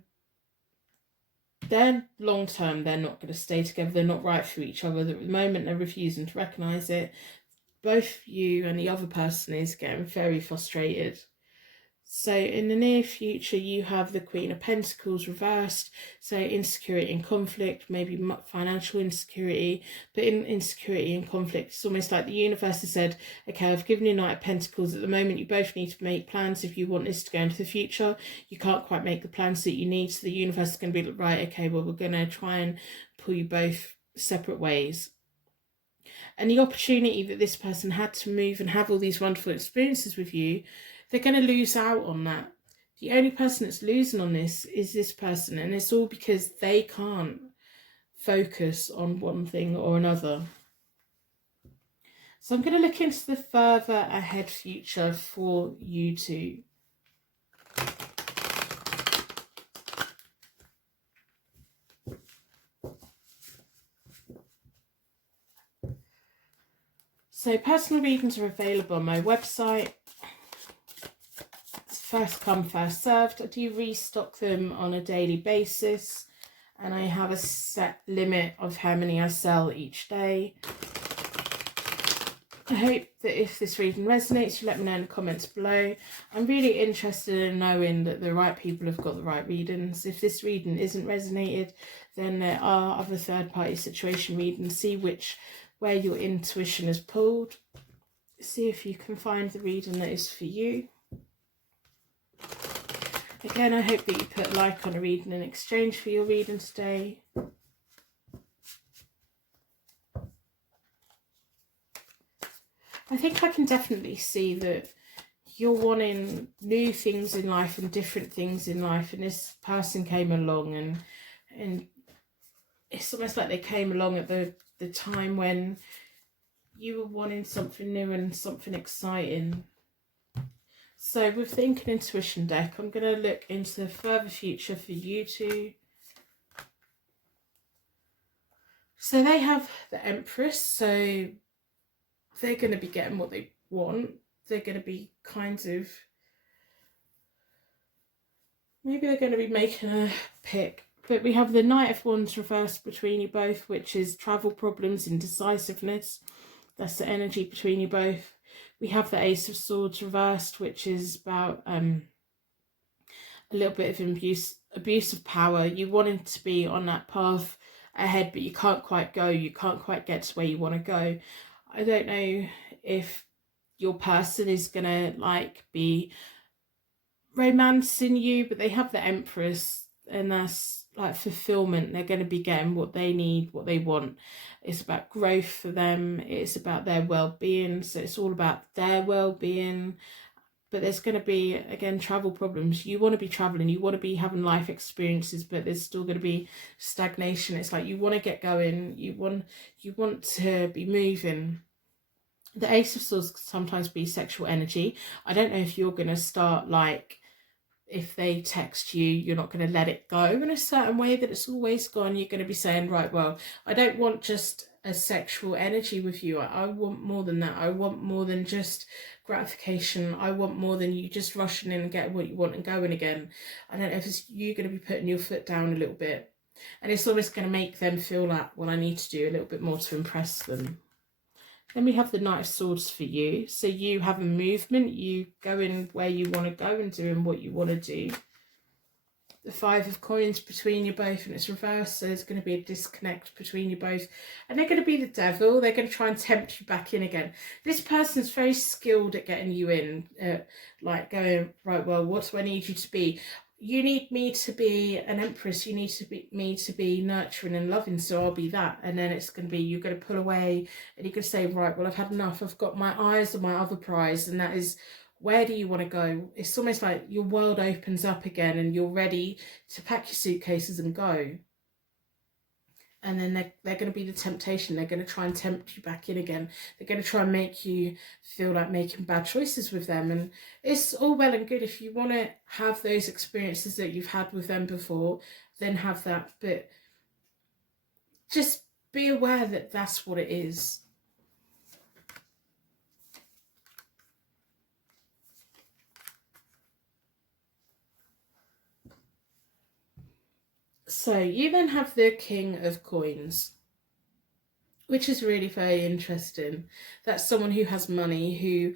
they're long term, they're not going to stay together. They're not right for each other. At the moment, they're refusing to recognise it. Both you and the other person is getting very frustrated. So in the near future, you have the Queen of Pentacles reversed. So insecurity and conflict, maybe financial insecurity, but in insecurity and conflict, it's almost like the universe has said, okay, I've given you Knight of Pentacles. At the moment, you both need to make plans if you want this to go into the future. You can't quite make the plans that you need. So the universe is going to be like, right, okay, well, we're going to try and pull you both separate ways. And the opportunity that this person had to move and have all these wonderful experiences with you, they're going to lose out on that. The only person that's losing on this is this person, and it's all because they can't focus on one thing or another. So I'm going to look into the further ahead future for you two. So personal readings are available on my website. It's first come, first served. I do restock them on a daily basis, and I have a set limit of how many I sell each day. I hope that if this reading resonates, you let me know in the comments below. I'm really interested in knowing that the right people have got the right readings. If this reading isn't resonated, then there are other third-party situation readings. See where your intuition is pulled. See if you can find the reading that is for you. Again, I hope that you put a like on a reading in exchange for your reading today. I think I can definitely see that you're wanting new things in life and different things in life, and this person came along, and it's almost like they came along at the time when you were wanting something new and something exciting. So with the Ink and Intuition deck, I'm going to look into the further future for you two. So they have the Empress, so they're going to be getting what they want. They're going to be maybe they're going to be making a pick. But we have the Knight of Wands reversed between you both, which is travel problems, indecisiveness. That's the energy between you both. We have the Ace of Swords reversed, which is about a little bit of abuse of power. You wanted to be on that path ahead, but you can't quite go. You can't quite get to where you want to go. I don't know if your person is going to be romancing you, but they have the Empress, and that's like fulfillment. They're going to be getting what they need, what they want. It's about growth for them. It's about their well-being. So it's all about their well-being. But there's going to be, again, travel problems. You want to be traveling, you want to be having life experiences, but there's still going to be stagnation. It's like you want to get going, you want to be moving. The Ace of Swords can sometimes be sexual energy. I don't know if you're going to start if they text you, you're not going to let it go in a certain way that it's always gone. You're going to be saying, right, well, I don't want just a sexual energy with you. I want more than that. I want more than just gratification. I want more than you just rushing in and getting what you want and going again. I don't know if it's you going to be putting your foot down a little bit. And it's always going to make them feel like, well, I need to do a little bit more to impress them. Then we have the Knight of Swords for you. So you have a movement. You going where you want to go and doing what you want to do. The Five of Coins between you both, and it's reversed. So there's going to be a disconnect between you both. And they're going to be the devil. They're going to try and tempt you back in again. This person's very skilled at getting you in. Going, right, well, what do I need you to be? You need me to be an Empress. You need me to be nurturing and loving, so I'll be that. And then it's going to be, you're going to pull away and you're going to say, right, well, I've had enough. I've got my eyes on my other prize, and that is where do you want to go? It's almost like your world opens up again and you're ready to pack your suitcases and go. And then they're going to be the temptation. They're going to try and tempt you back in again. They're going to try and make you feel like making bad choices with them. And it's all well and good if you want to have those experiences that you've had with them before, then have that. But just be aware that that's what it is. So you then have the King of Coins, which is really very interesting. That's someone who has money, who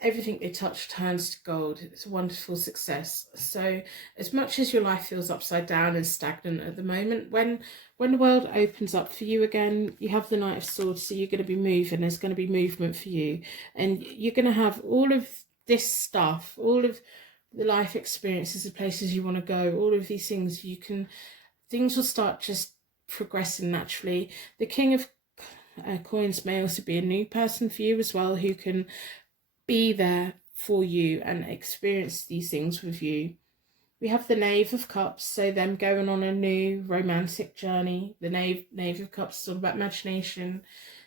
everything they touch turns to gold. It's a wonderful success. So as much as your life feels upside down and stagnant at the moment, when the world opens up for you again, you have the Knight of Swords, so you're going to be moving. There's going to be movement for you, and you're going to have all of this stuff, all of the life experiences, the places you want to go, all of these things. Things will start just progressing naturally. The King of Coins may also be a new person for you as well, who can be there for you and experience these things with you. We have the Knave of Cups, so them going on a new romantic journey. The Knave of Cups is all about imagination.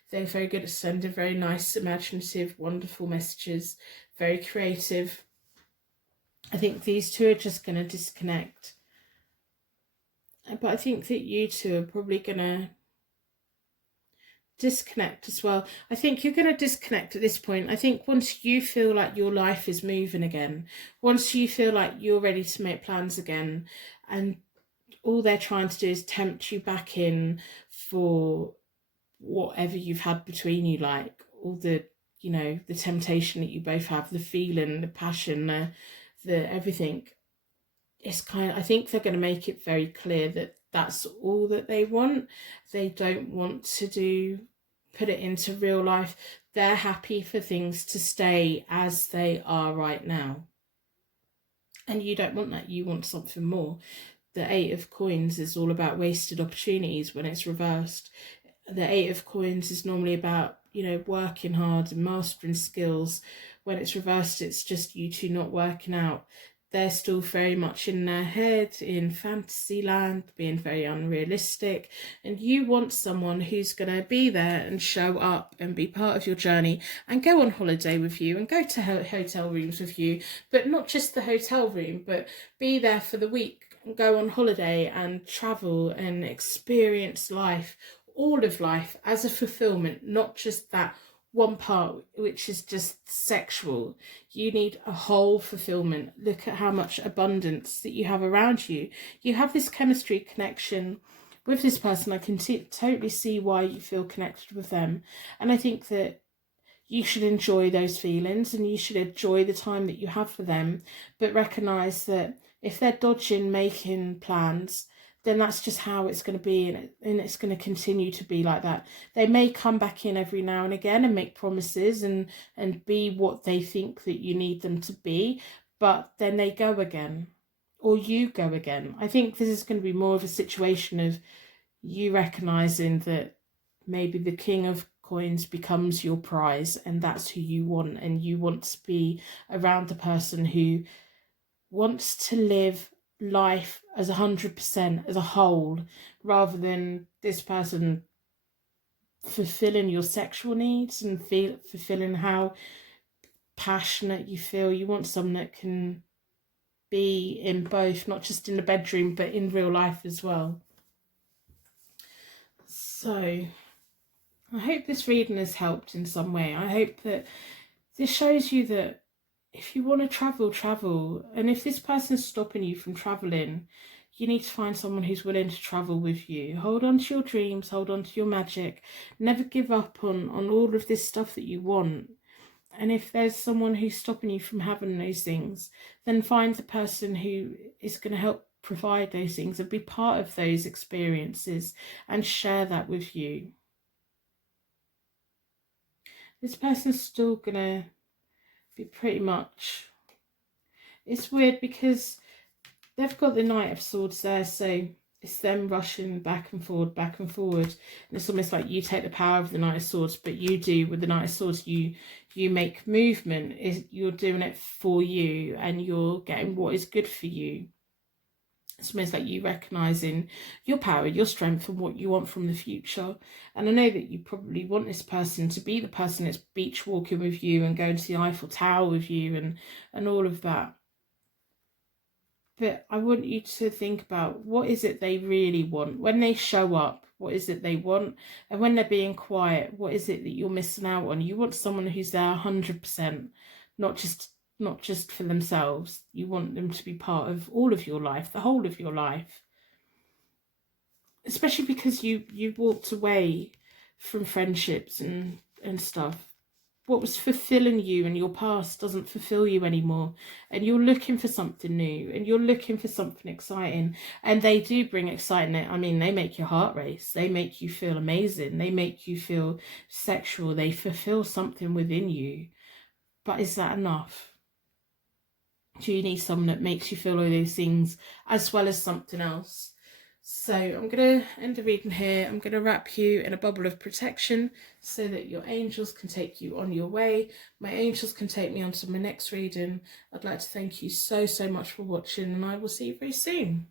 They're very good at sending very nice, imaginative, wonderful messages, very creative. I think these two are just going to disconnect. But I think that you two are probably going to disconnect as well. I think you're going to disconnect at this point. I think once you feel like your life is moving again, once you feel like you're ready to make plans again, and all they're trying to do is tempt you back in for whatever you've had between you, like all the, you know, the temptation that you both have, the feeling, the passion, the everything. It's kind of, I think they're going to make it very clear that that's all that they want. They don't want to put it into real life. They're happy for things to stay as they are right now. And you don't want that. You want something more. The Eight of Coins is all about wasted opportunities when it's reversed. The Eight of Coins is normally about, you know, working hard and mastering skills. When it's reversed, it's just you two not working out. They're still very much in their head, in fantasy land, being very unrealistic. And you want someone who's going to be there and show up and be part of your journey and go on holiday with you and go to hotel rooms with you. But not just the hotel room, but be there for the week and go on holiday and travel and experience life, all of life as a fulfillment, not just that one part which is just sexual. You need a whole fulfillment. Look at how much abundance that you have around you. You have this chemistry connection with this person. I can totally see why you feel connected with them, and I think that you should enjoy those feelings and you should enjoy the time that you have for them, but recognize that if they're dodging making plans, then that's just how it's going to be, and it's going to continue to be like that. They may come back in every now and again and make promises and be what they think that you need them to be, but then they go again, or you go again. I think this is going to be more of a situation of you recognizing that maybe the King of Coins becomes your prize, and that's who you want, and you want to be around the person who wants to live life as 100% as a whole, rather than this person fulfilling your sexual needs and fulfilling how passionate you feel. You want someone that can be in both, not just in the bedroom, but in real life as well. So I hope this reading has helped in some way. I hope that this shows you that if you want to travel. And if this person's stopping you from traveling, you need to find someone who's willing to travel with you. Hold on to your dreams, hold on to your magic. Never give up on all of this stuff that you want. And if there's someone who's stopping you from having those things, then find the person who is going to help provide those things and be part of those experiences and share that with you. This person's still going to be pretty much... It's weird because they've got the Knight of Swords there, so It's them rushing back and forward, back and forward. And it's almost like you take the power of the Knight of Swords, but you do with the Knight of Swords, you make movement. You're doing it for you, and you're getting what is good for you. It's almost like you recognising your power, your strength, and what you want from the future. And I know that you probably want this person to be the person that's beach walking with you and going to the Eiffel Tower with you and all of that. But I want you to think about, what is it they really want? When they show up, what is it they want? And when they're being quiet, what is it that you're missing out on? You want someone who's there 100%, not just for themselves. You want them to be part of all of your life, the whole of your life. Especially because you walked away from friendships and stuff. What was fulfilling you in your past doesn't fulfill you anymore, and you're looking for something new, and you're looking for something exciting. And they do bring excitement. I mean, they make your heart race, they make you feel amazing, they make you feel sexual, they fulfill something within you. But is that enough? Do you need someone that makes you feel all those things as well as something else? So I'm going to end the reading here. I'm going to wrap you in a bubble of protection so that your angels can take you on your way. My angels can take me on to my next reading. I'd like to thank you so much for watching, and I will see you very soon.